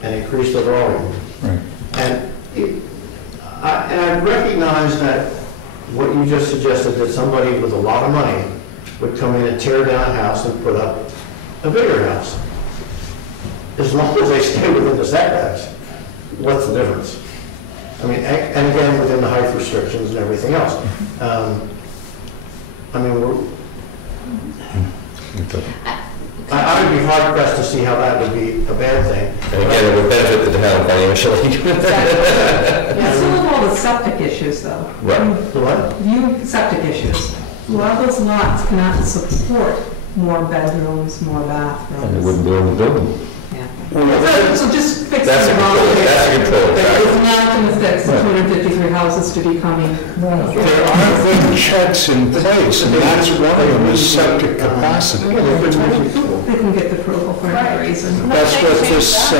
and increase the volume. Right. And I recognize that what you just suggested, that somebody with a lot of money would come in and tear down a house and put up a bigger house. As long as they stay within the setbacks, what's the difference? I mean, and again, within the height restrictions and everything else. I mean, I would be hard pressed to see how that would be a bad thing. And again, it would benefit the town financially. Still have all the septic issues, though. Right. The what? Septic issues. A lot of those lots cannot support more bedrooms, more bathrooms. And they wouldn't be able to build them. Yeah. So just fix That's a the wrong. That's a control factor. It's not going to fix the 253 houses to be coming. There are good checks in place, and that's one of them is septic capacity. They can get the approval for any reason. That's what this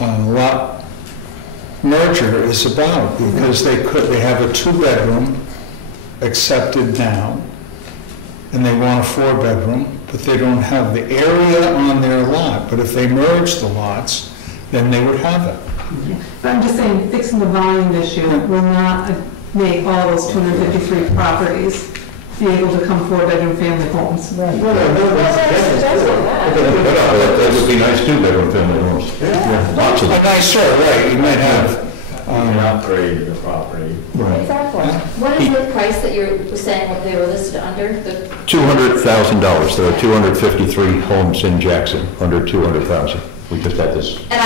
lot merger is about, because they have a 2-bedroom accepted now, and they want a 4-bedroom, but they don't have the area on their lot. But if they merge the lots, then they would have it. But I'm just saying, fixing the volume issue will not make all those 253 properties be able to come 4-bedroom family homes. That would be nice 2-bedroom family homes. Yeah, lots of them. Nicer, right, you might have. Upgrade the property. Exactly. What is the price that you were saying what they were listed under? $200,000. There are 253 homes in Jackson, under 200,000. We just had this. And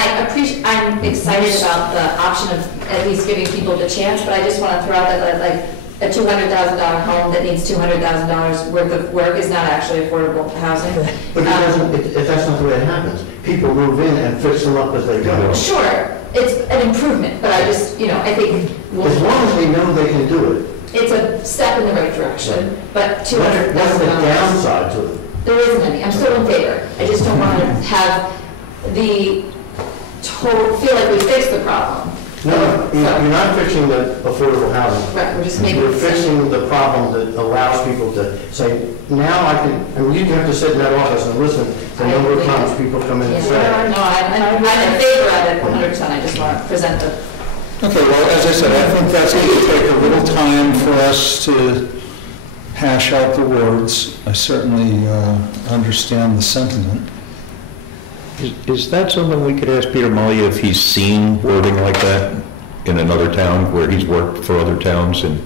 I'm excited about the option of at least giving people the chance, but I just want to throw out that like a $200,000 home that needs $200,000 worth of work is not actually affordable housing. But that's not the way it happens. People move in and fix them up as they go. Sure, it's an improvement, but I just, I think. As long as they know they can do it. It's a step in the right direction, but $200,000. What's the downside to it? There isn't any. I'm still in favor. I just don't want to have feel like we fixed the problem. No, you're not fixing the affordable housing. Right, we're just making. You're fixing the problem that allows people to say, now I can, and you have to sit in that office and listen to the number of times people come in and say. No, I'm in favor of it 100%. I just want to present the. Okay, well, as I said, I think that's going to take a little time for us to hash out the words. I certainly understand the sentiment. Is that something we could ask Peter Mully if he's seen wording like that in another town where he's worked for other towns and,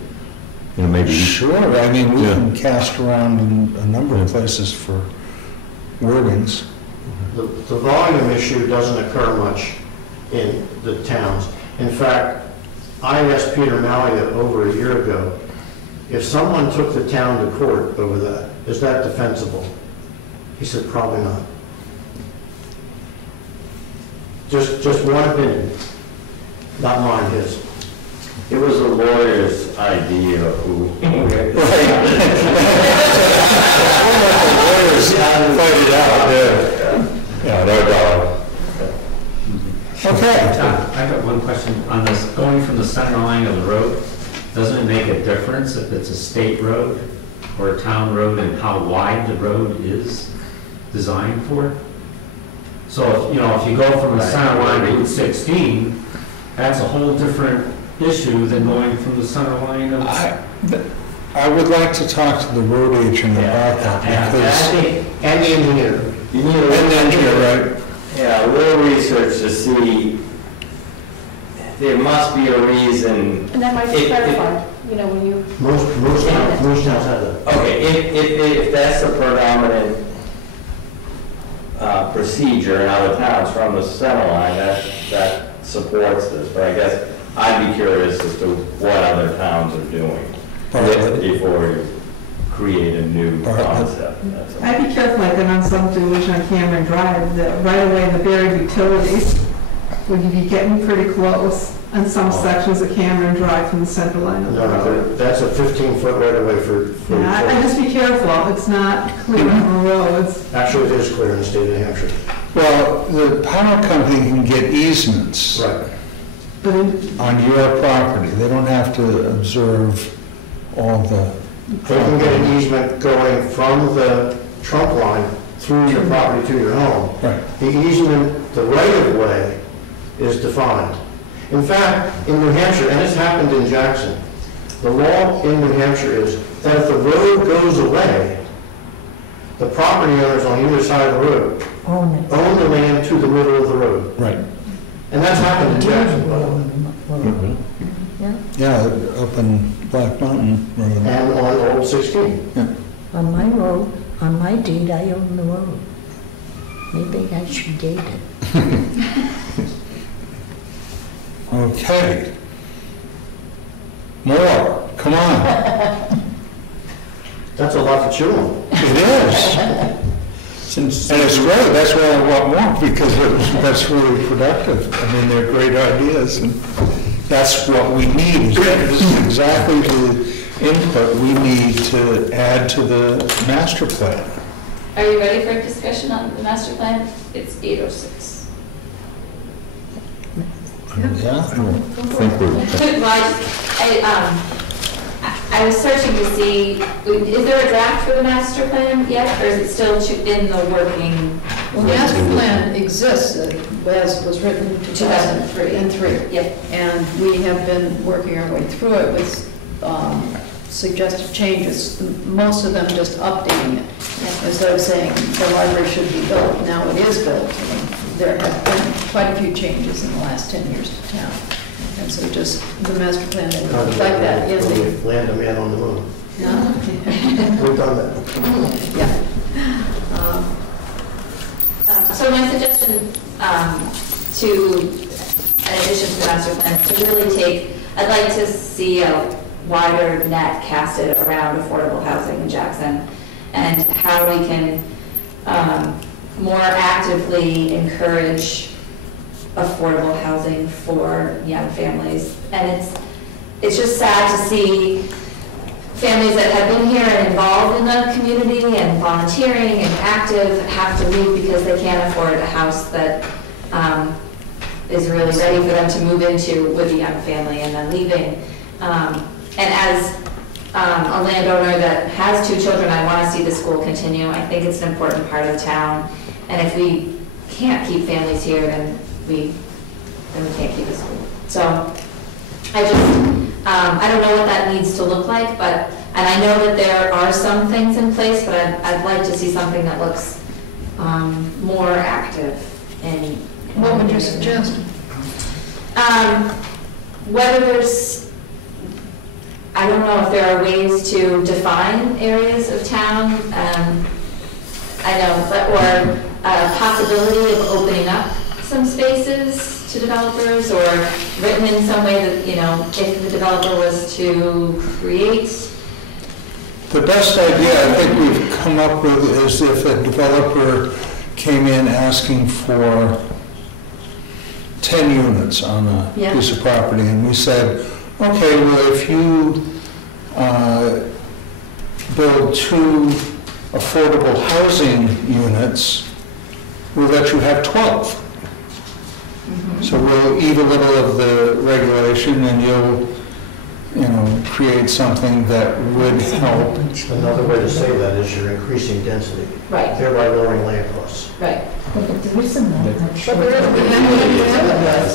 maybe? Sure, I mean, we can cast around in a number of places for wordings. The volume issue doesn't occur much in the towns. In fact, I asked Peter Malia over a year ago, if someone took the town to court over that, is that defensible? He said, probably not. Just one opinion, not mine, his. It was a lawyer's idea who. Lawyers fight it out, Yeah, no doubt. Okay. I've got one question on this. Going from the center line of the road, doesn't it make a difference if it's a state road or a town road and how wide the road is designed for? So, if you go from the center line to Route 16, that's a whole different issue than going from the center line of... I would like to talk to the road agent about that, because... And the engineer. You need And the engineer, right? Yeah, a little research to see, there must be a reason. And that might be clarified, when you. Most towns have that. Okay, if that's the predominant procedure in other towns from the center line that supports this, but I guess I'd be curious as to what other towns are doing before you create a new concept. That's all. I'd be careful, like on subdivision on Cameron Drive, that right away in the buried utilities, would you be getting pretty close on some sections of Cameron Drive from the center line of the road? No, that's a 15-foot right of way for. Yeah, I'd just be careful, it's not clear on the roads. Actually, it is clear in the state of New Hampshire. Well, the power company can get easements Right. But in- on your property. They don't have to observe all the. They can get an easement going from the trunk line through your property to your home. Right. The easement, the right-of-way is defined. In fact, in New Hampshire, and it's happened in Jackson, the law in New Hampshire is that if the road goes away, the property owners on either side of the road own the land to the middle of the road. Right. And that's happened in Jackson, by the way. Yeah, up in Black Mountain Road. And on Old 16. On my road, on my deed, I own the road. Maybe I should date it. Okay. More, come on. That's a lot to chew on. It is. And it's great, that's why I want more, because that's really productive. I mean, they're great ideas, and that's what we need. This is exactly the input we need to add to the master plan. Are you ready for a discussion on the master plan? It's 8:06. Yeah? I think we're, Well, I was searching to see, is there a draft for the master plan yet, or is it still in the working? Well, the master plan exists, as was written in 2003. Yep. And we have been working our way through it with suggested changes, most of them just updating it. Instead of saying the library should be built, now it is built. And there have been quite a few changes in the last 10 years to town. And so just the master plan will reflect that in the... Land a man on the moon. No? We've done that. Yeah. So my suggestion in addition to the master plan, is to really I'd like to see a wider net casted around affordable housing in Jackson and how we can more actively encourage affordable housing for young families. And it's just sad to see families that have been here and involved in the community and volunteering and active have to leave because they can't afford a house that is really ready for them to move into with a young family and then leaving. And as a landowner that has 2 children, I want to see the school continue. I think it's an important part of town. And if we can't keep families here, then we can't keep the school. So I don't know what that needs to look like, and I know that there are some things in place, but I'd like to see something that looks more active. What would you suggest? Whether there's, I don't know if there are ways to define areas of town, or a possibility of opening up some spaces to developers, or written in some way that, if the developer was to create. The best idea I think we've come up with is if a developer came in asking for 10 units on a piece of property, and we said, okay, well, if you build 2 affordable housing units, we'll let you have 12. So we'll eat a little of the regulation, and you'll, create something that would help. Another way to say that is you're increasing density. Right. Thereby lowering land costs. Right. But there isn't that much.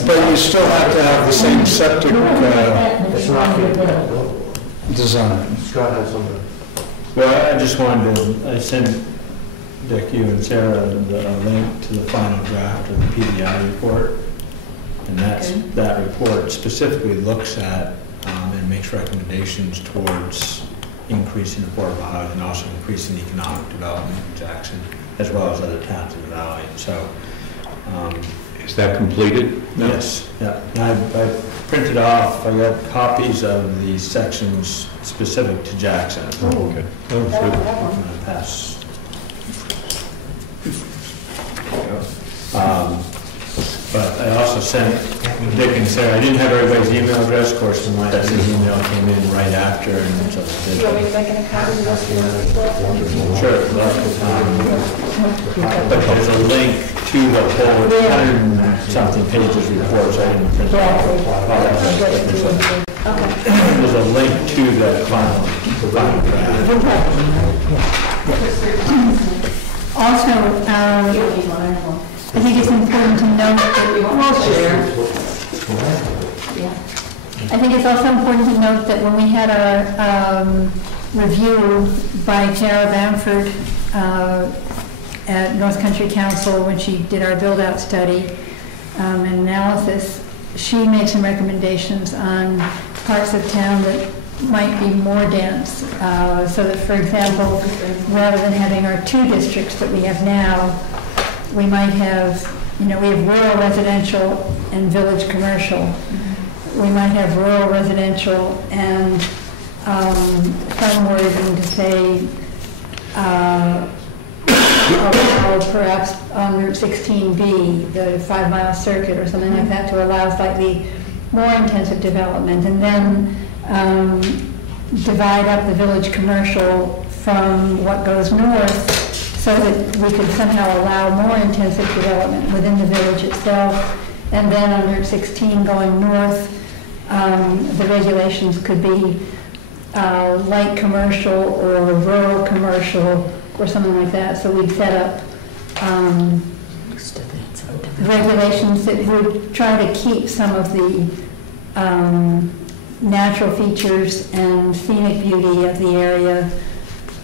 But you still have to have the same septic It's not design. Scott has something. Well, I just wanted to, I sent Dick, you and Sarah a link to the final draft of the PDI report. And that report specifically looks at and makes recommendations towards increasing affordable housing, also increasing economic development in Jackson, as well as other towns in the valley. So, Is that completed? yes, yeah. And I printed off, I got copies of the sections specific to Jackson. Okay. I'm gonna pass. But I also sent Dick and Sarah, I didn't have everybody's email address, of course, and my email came in right after, and so I Do you want me to make a copy of this? Sure. But there's a link to the whole 100-something pages report, so I didn't print it out. There's a link to the final draft. Also, I think it's important to note that I think it's also important to note that when we had our review by Tara Bamford at North Country Council, when she did our build-out study and analysis, she made some recommendations on parts of town that might be more dense. So that, for example, rather than having our 2 districts that we have now, we might have, we have rural residential and village commercial. We might have rural residential and some were even to say, perhaps on Route 16B, the 5-mile circuit or something like that, to allow slightly more intensive development, and then divide up the village commercial from what goes north, so that we could somehow allow more intensive development within the village itself. And then on Route 16 going north, the regulations could be light commercial or rural commercial or something like that. So we'd set up regulations that would try to keep some of the natural features and scenic beauty of the area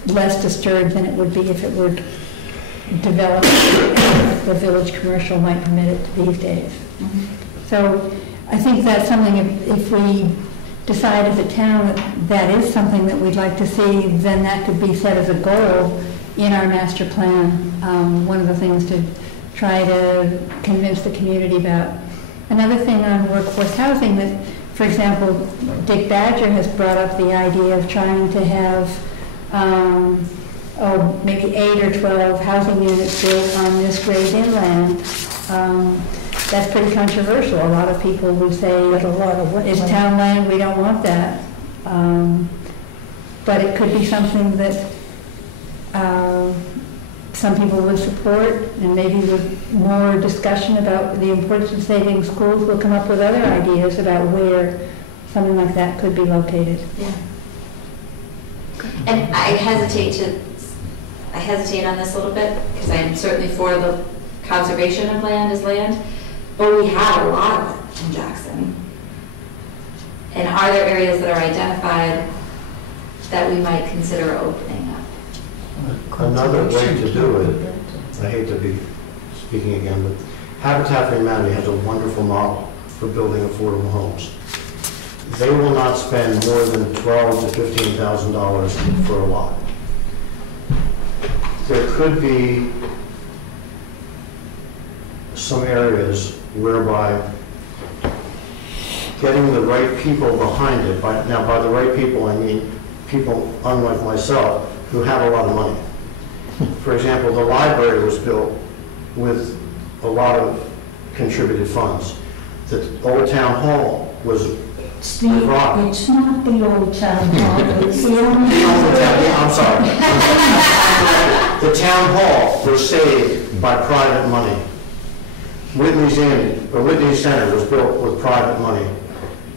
less disturbed than it would be if it were developed as the village commercial might permit it these days. So I think that's something, if we decide as a town that that is something that we'd like to see, then that could be set as a goal in our master plan. One of the things to try to convince the community about. Another thing on workforce housing that, for example, Dick Badger has brought up the idea of trying to have maybe 8 or 12 housing units built on this great inland. That's pretty controversial. A lot of people would say, it's town land, we don't want that. But it could be something that some people would support, and maybe with more discussion about the importance of saving schools, we'll come up with other ideas about where something like that could be located. Yeah. And I hesitate on this a little bit, because I'm certainly for the conservation of land as land, but we have a lot of it in Jackson. And are there areas that are identified that we might consider opening up? Another way to do it, I hate to be speaking again, but Habitat for Humanity has a wonderful model for building affordable homes. They will not spend more than $12,000 to $15,000 for a lot. There could be some areas whereby getting the right people behind it, by the right people I mean people unlike myself who have a lot of money. For example, the library was built with a lot of contributed funds. The old town hall was Steve, it's not the old town hall, it's the old I'm sorry. The town hall was saved by private money. Whitney Center was built with private money.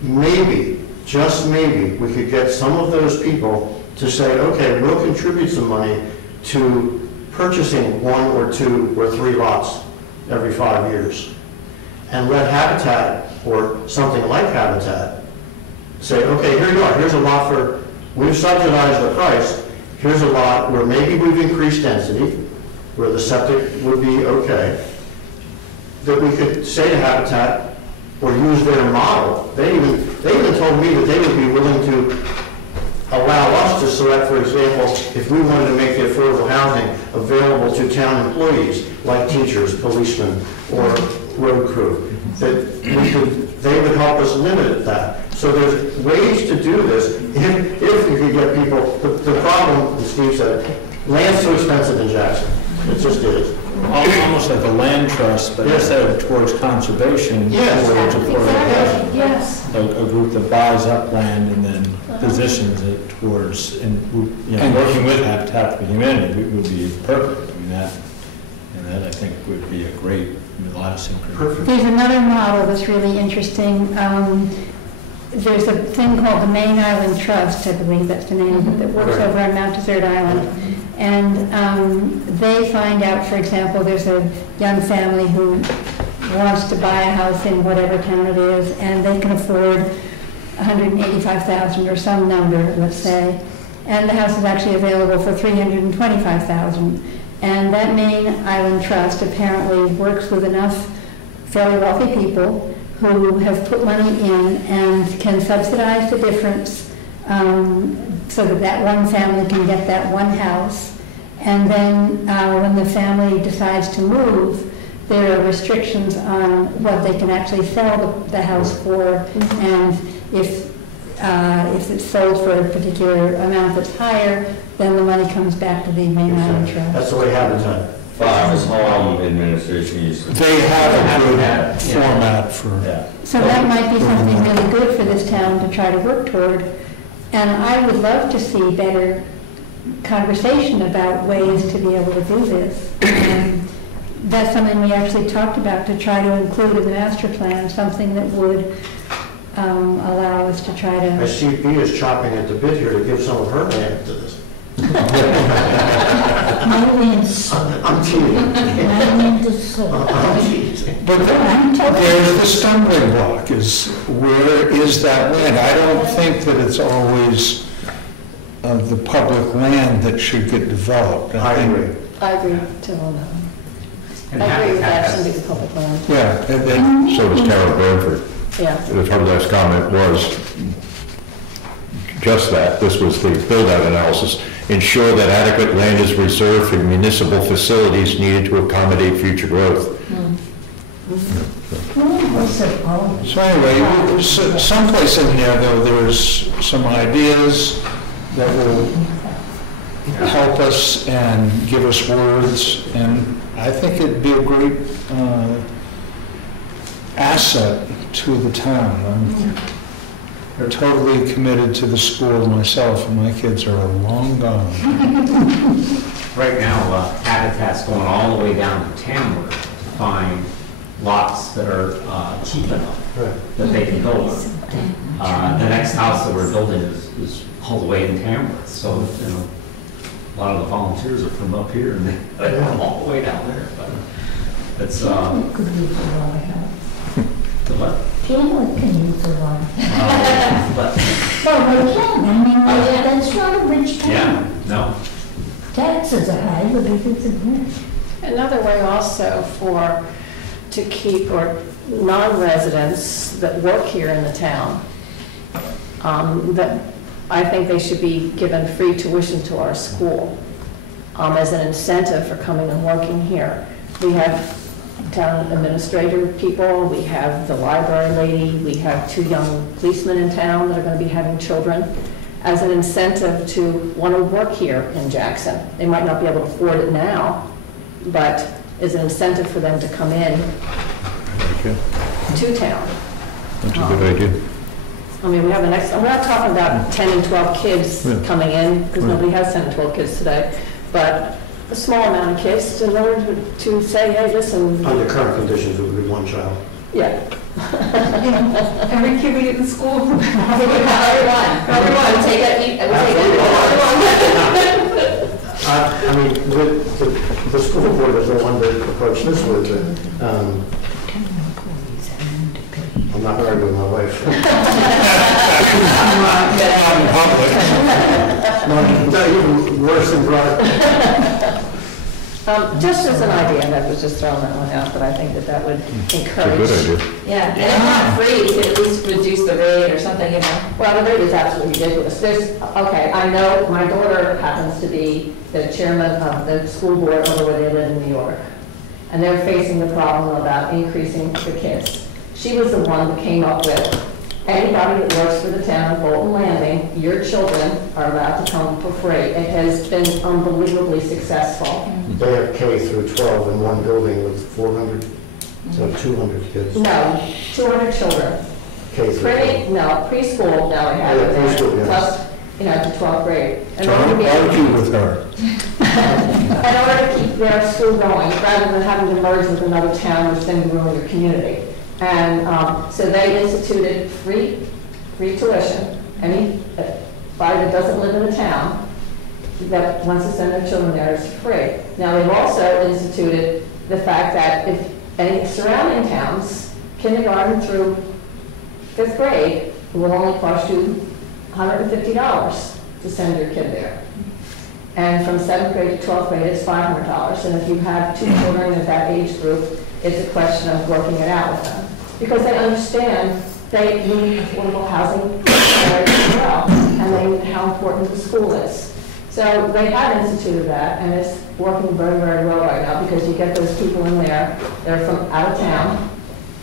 Maybe, just maybe, we could get some of those people to say, okay, we'll contribute some money to purchasing 1 or 2 or 3 lots every 5 years. And let Habitat, or something like Habitat, say, okay, here you are, here's a lot we've subsidized the price, here's a lot where maybe we've increased density, where the septic would be okay, that we could say to Habitat, or use their model. They even told me that they would be willing to allow us us to select, for example, if we wanted to make the affordable housing available to town employees, like teachers, policemen, or road crew, that they would help us limit that. So there's ways to do this, if you could get people, the problem, as Steve said, land's too expensive in Jackson. It just is. Almost like a land trust, but instead of towards conservation, towards affordable housing. Yes. A group that buys up land and then positions it towards, and working with Habitat for Humanity would be perfect. I mean, that I think would be a great, a lot of synchrony. There's another model that's really interesting. There's a thing called the Main Island Trust, I believe that's the name of it, that works over on Mount Desert Island. And they find out, for example, there's a young family who wants to buy a house in whatever town it is, and they can afford $185,000 or some number, let's say, and the house is actually available for $325,000. And that Main Island Trust apparently works with enough fairly wealthy people who have put money in and can subsidize the difference so that that one family can get that one house. And then when the family decides to move, there are restrictions on what they can actually sell the house for. And if it's sold for a particular amount that's higher, then the money comes back to the Main Island Trust. That's the way Habitat. Farmers Home Administration used to. They have a good format for. So that might be something really good for this town to try to work toward. And I would love to see better conversation about ways to be able to do this. That's something we actually talked about, to try to include in the master plan, something that would allow us to try to... SCP is chopping at the bit here to give some of her land to this. I'm teasing. I'm teasing. But there's the stumbling block, is where is that land? I don't think that it's always the public land that should get developed. I agree. I agree too on that one. I agree with that, should be the public land. Yeah. So does Tara Bradford. Yeah. Her last comment was just that. This was the build-out analysis. Ensure that adequate land is reserved for municipal facilities needed to accommodate future growth. So anyway, someplace in there, though, there's some ideas that will help us and give us words, and I think it'd be a great asset to the town. I'm totally committed to the school myself, and my kids are long gone. Right now, Habitat's going all the way down to Tamworth to find lots that are cheap enough that they can go on. The next house that we're building is all the way in Tamworth, so a lot of the volunteers are from up here and they come all the way down there. But it's Could use a lot of help. the what? Tamworth can use a lot of help. But Well, they can, I mean, that's not a rich town. yeah, no. Taxes are high, but if it's a rich. Another way also to keep or non-residents that work here in the town, that I think they should be given free tuition to our school as an incentive for coming and working here. We have town administrator people, we have the library lady, we have 2 young policemen in town that are going to be having children, as an incentive to want to work here in Jackson. They might not be able to afford it now, but as an incentive for them to come in to town. That's a good idea. I mean, we have we're not talking about 10 and 12 kids coming in, because nobody has 10 and 12 kids today, but a small amount of kids in order to say, hey, listen. Under current conditions, it would be 1 child. Yeah. Every kid we get in school. Everyone. Take it. I mean, the school board is the one that approached this with, but I'm not married with my wife. Not even worse than brother. Just as an idea, that was just throwing that one out, but I think that would encourage. It's a good idea. Yeah, and if not free, you could at least reduce the rate or something, you know. Well, the rate is absolutely ridiculous. Okay, I know my daughter happens to be the chairman of the school board over where they live in New York. And they're facing the problem about increasing the kids. She was the one that came up with, anybody that works for the town of Bolton Landing, your children are allowed to come for free. It has been unbelievably successful. They have K through 12 in one building with 400, so 200 kids. No, 200 children. K through 12. No, preschool now they have Yeah, it, preschool, yes. plus, to 12th grade. In order to Don't be able to- argue with her. in order to keep their school going, rather than having to merge with another town, which then ruin your community. And so they instituted free tuition. Anybody that doesn't live in the town that wants to send their children there is free. Now, they've also instituted the fact that if any surrounding towns, kindergarten through 5th grade, it will only cost you $150 to send your kid there. And from 7th grade to 12th grade, it's $500. And if you have 2 children in that age group, it's a question of working it out with them. Because they understand they need affordable housing as well, and they know how important the school is. So they have instituted that, and it's working very, very well right now, because you get those people in there, they're from out of town,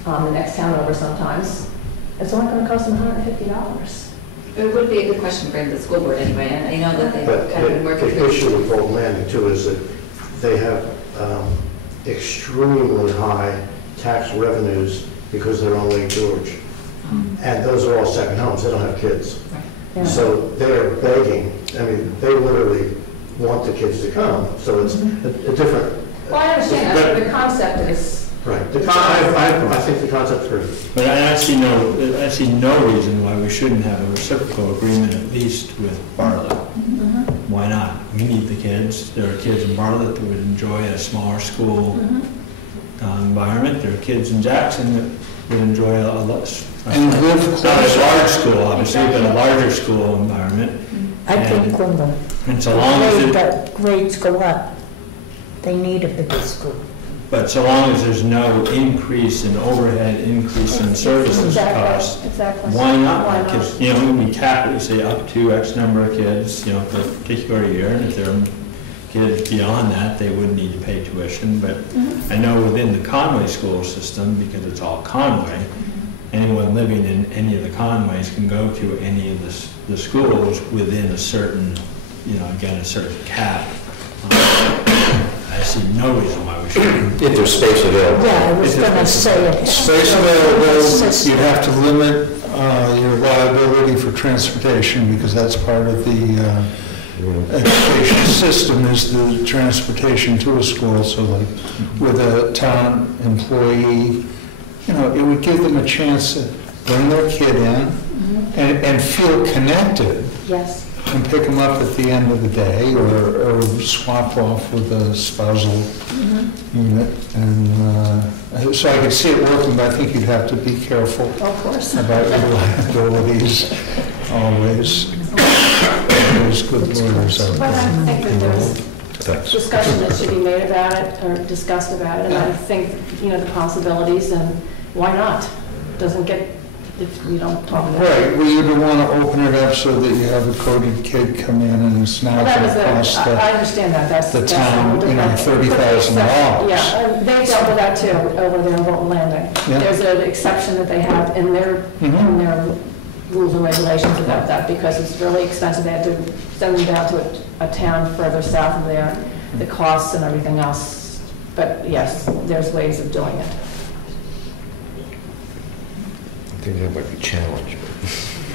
the next town over sometimes. It's only going to cost them $150. It would be a good question to bring to the school board anyway, and I know that they've But kind of been working the through. issue with Bolton Landing too is that they have extremely high tax revenues because they're on Lake George. And those are all second homes, they don't have kids. Yeah. So they're begging, I mean, they literally want the kids to come, so it's a different. Well, I understand that, but the concept is, Right, I think the concept's great. But I see no reason why we shouldn't have a reciprocal agreement, at least with Bartlett. Why not? We need the kids. There are kids in Bartlett that would enjoy a smaller school environment. There are kids in Jackson that would enjoy a less, And live not a closer. large school, obviously, but a larger school environment. I think when And so long as the grades go up, they need a bigger school. But so long as there's no increase in overhead, increase in services costs, exactly. why not? Why not? Because, we cap it, we say up to X number of kids, for a particular year, and if there are kids beyond that, they would need to pay tuition. But I know within the Conway school system, because it's all Conway, anyone living in any of the Conways can go to any of the schools within a certain, again, a certain cap. I see no reason why we shouldn't. If there's space available. Yeah, I was going to say it. Space available, you'd have to limit your liability for transportation, because that's part of the education system, is the transportation to a school. So like with a town employee, it would give them a chance to bring their kid in and feel connected. Yes. And pick them up at the end of the day, or swap off with a spousal unit. And so I could see it working, but I think you'd have to be careful Of course. about your liabilities always. There's good lawyers out But I there. think that there's discussion that should be made about it, or discussed about it, and I think, the possibilities, and why not? Doesn't get, if we don't talk about it. Right, well, you'd want to open it up so that you have a coded kid come in, and it's not Well, that was going to cost I understand that, that's. the that's a town, whole different- $30,000. Yeah, and they dealt with that too, over there in Bolton Landing. Yeah. There's an exception that they have in their rules and regulations about that, because it's really expensive. They had to send them down to a town further south of there, the costs and everything else. But yes, there's ways of doing it. I think that might be challenged.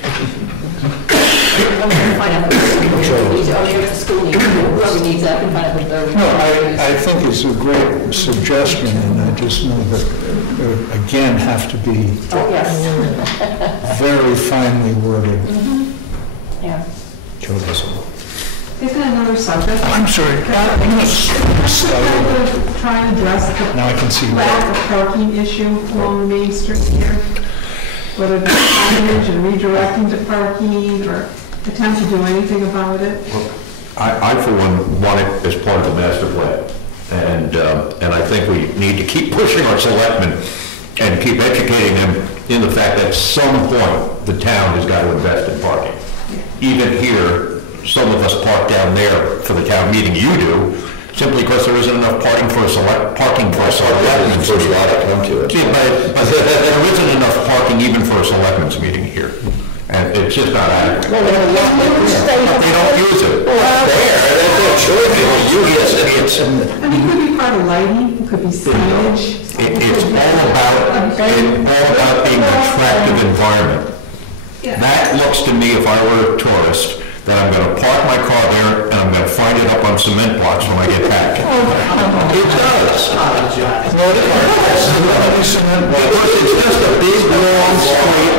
I'm going to find out what the school needs, or maybe the school needs, whoever needs that, can find out what they're. No, I think it's a great suggestion, and I just know that it, again, have to be Oh, yes. very finely worded. Yeah. Joan has some. Isn't it another subject? I'm sorry. I'm going to start. Try and address the Now I can see lack of parking issue along Main Street here. Whether it's signage and redirecting to parking, or attempt to do anything about it. I for one, want it as part of the master plan. And I think we need to keep pushing our selectmen and keep educating them in the fact that at some point, the town has got to invest in parking. Even here, some of us park down there for the town meeting, you do, simply because there isn't enough parking for a selectmen. First lot I come to it. See, but there isn't enough parking even for a selectmen's meeting here. And it's just not adequate. But they don't use it. I mean, it could be part of lighting, it could be signage. It's all about being an attractive environment. That looks to me, if I were a tourist, that I'm going to park my car there and I'm going to find it up on cement blocks when I get back. It does. Because it's just a big, long street.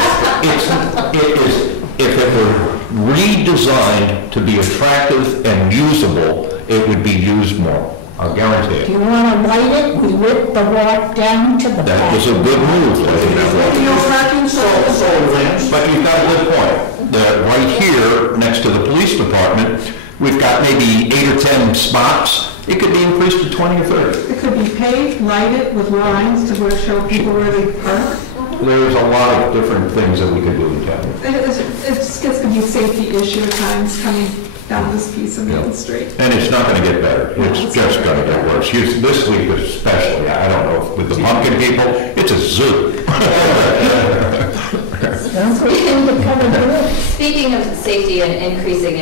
If it were redesigned to be attractive and usable, it would be used more. I'll guarantee If it. you want to light it, we lit the walk down to the back. That was a good move. But you've got a good point. That right here, next to the police department, we've got maybe 8 or 10 spots. It could be increased to 20 or 30. It could be paved, lighted with lines to show people where they park. There's a lot of different things that we could do in town. It just gets to be a safety issue at times coming down this piece of Main Street. And it's not going to get better. It's just going to get worse. This week especially, I don't know, with the pumpkin people, it's a zoo. Speaking of safety and increasing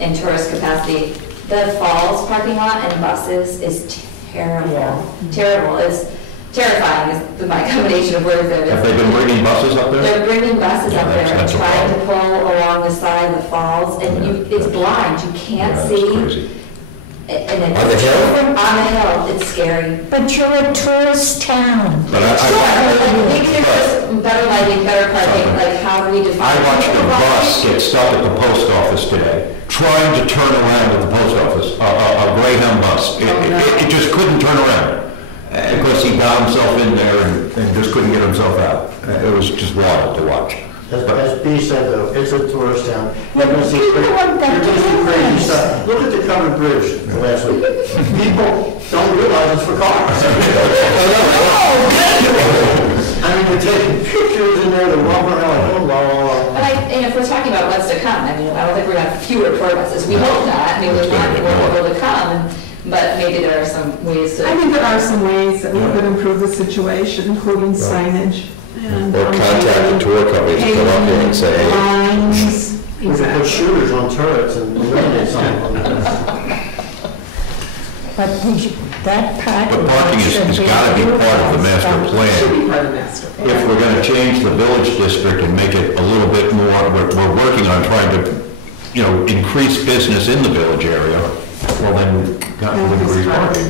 in tourist capacity, the Falls parking lot and buses is terrible. Terrible. It's terrifying is my combination of words there. Have they been bringing buses up there? They're bringing buses up there and that's trying to pull along the side of the falls, and it's blind. You can't see. Crazy. And it's On the hill? On the hill. It's scary. But you're a tourist town. But Maybe there's just better lighting, better parking, like how do we define? I watched a bus get stuck at the post office today, trying to turn around at the post office, a Greyhound bus. It just couldn't turn around. Of course, he got himself in there and just couldn't get himself out. It was just wild to watch. As B said, though, it's a tourist town. You're going to see crazy stuff. Look at the Covered Bridge last week. People don't realize it's for cars. I mean, they're taking pictures in there, they're walking around like, oh, But if we're talking about what's to come, I mean, I don't think we're going to have fewer tour buses. We hope not. I mean, we want people to come, but maybe there are some ways to... I think there are some ways that we could improve the situation, including signage. And Or contact the tour companies to come up here and say, hey. lines. We could put shooters on turrets and eliminate some of them. But that part. But parking has got to be part of the master plan. Should be part of the master plan. If we're going to change the village district and make it a little bit more, we're working on trying to, increase business in the village area, well then, we've increased parking.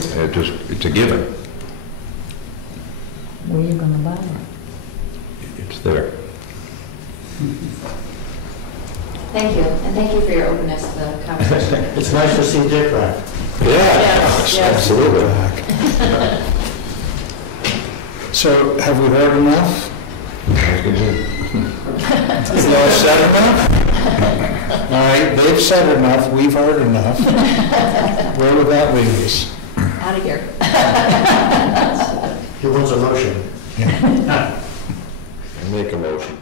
It's a given. Where are you going to buy it? It's there. Thank you, and thank you for your openness to the conversation. It's nice to see Dick back. Yes, yes. Absolutely. So have we heard enough? Is all said enough? All right, they've said enough, we've heard enough. Where would that leave us? Out of here. He wants a motion. Make a motion.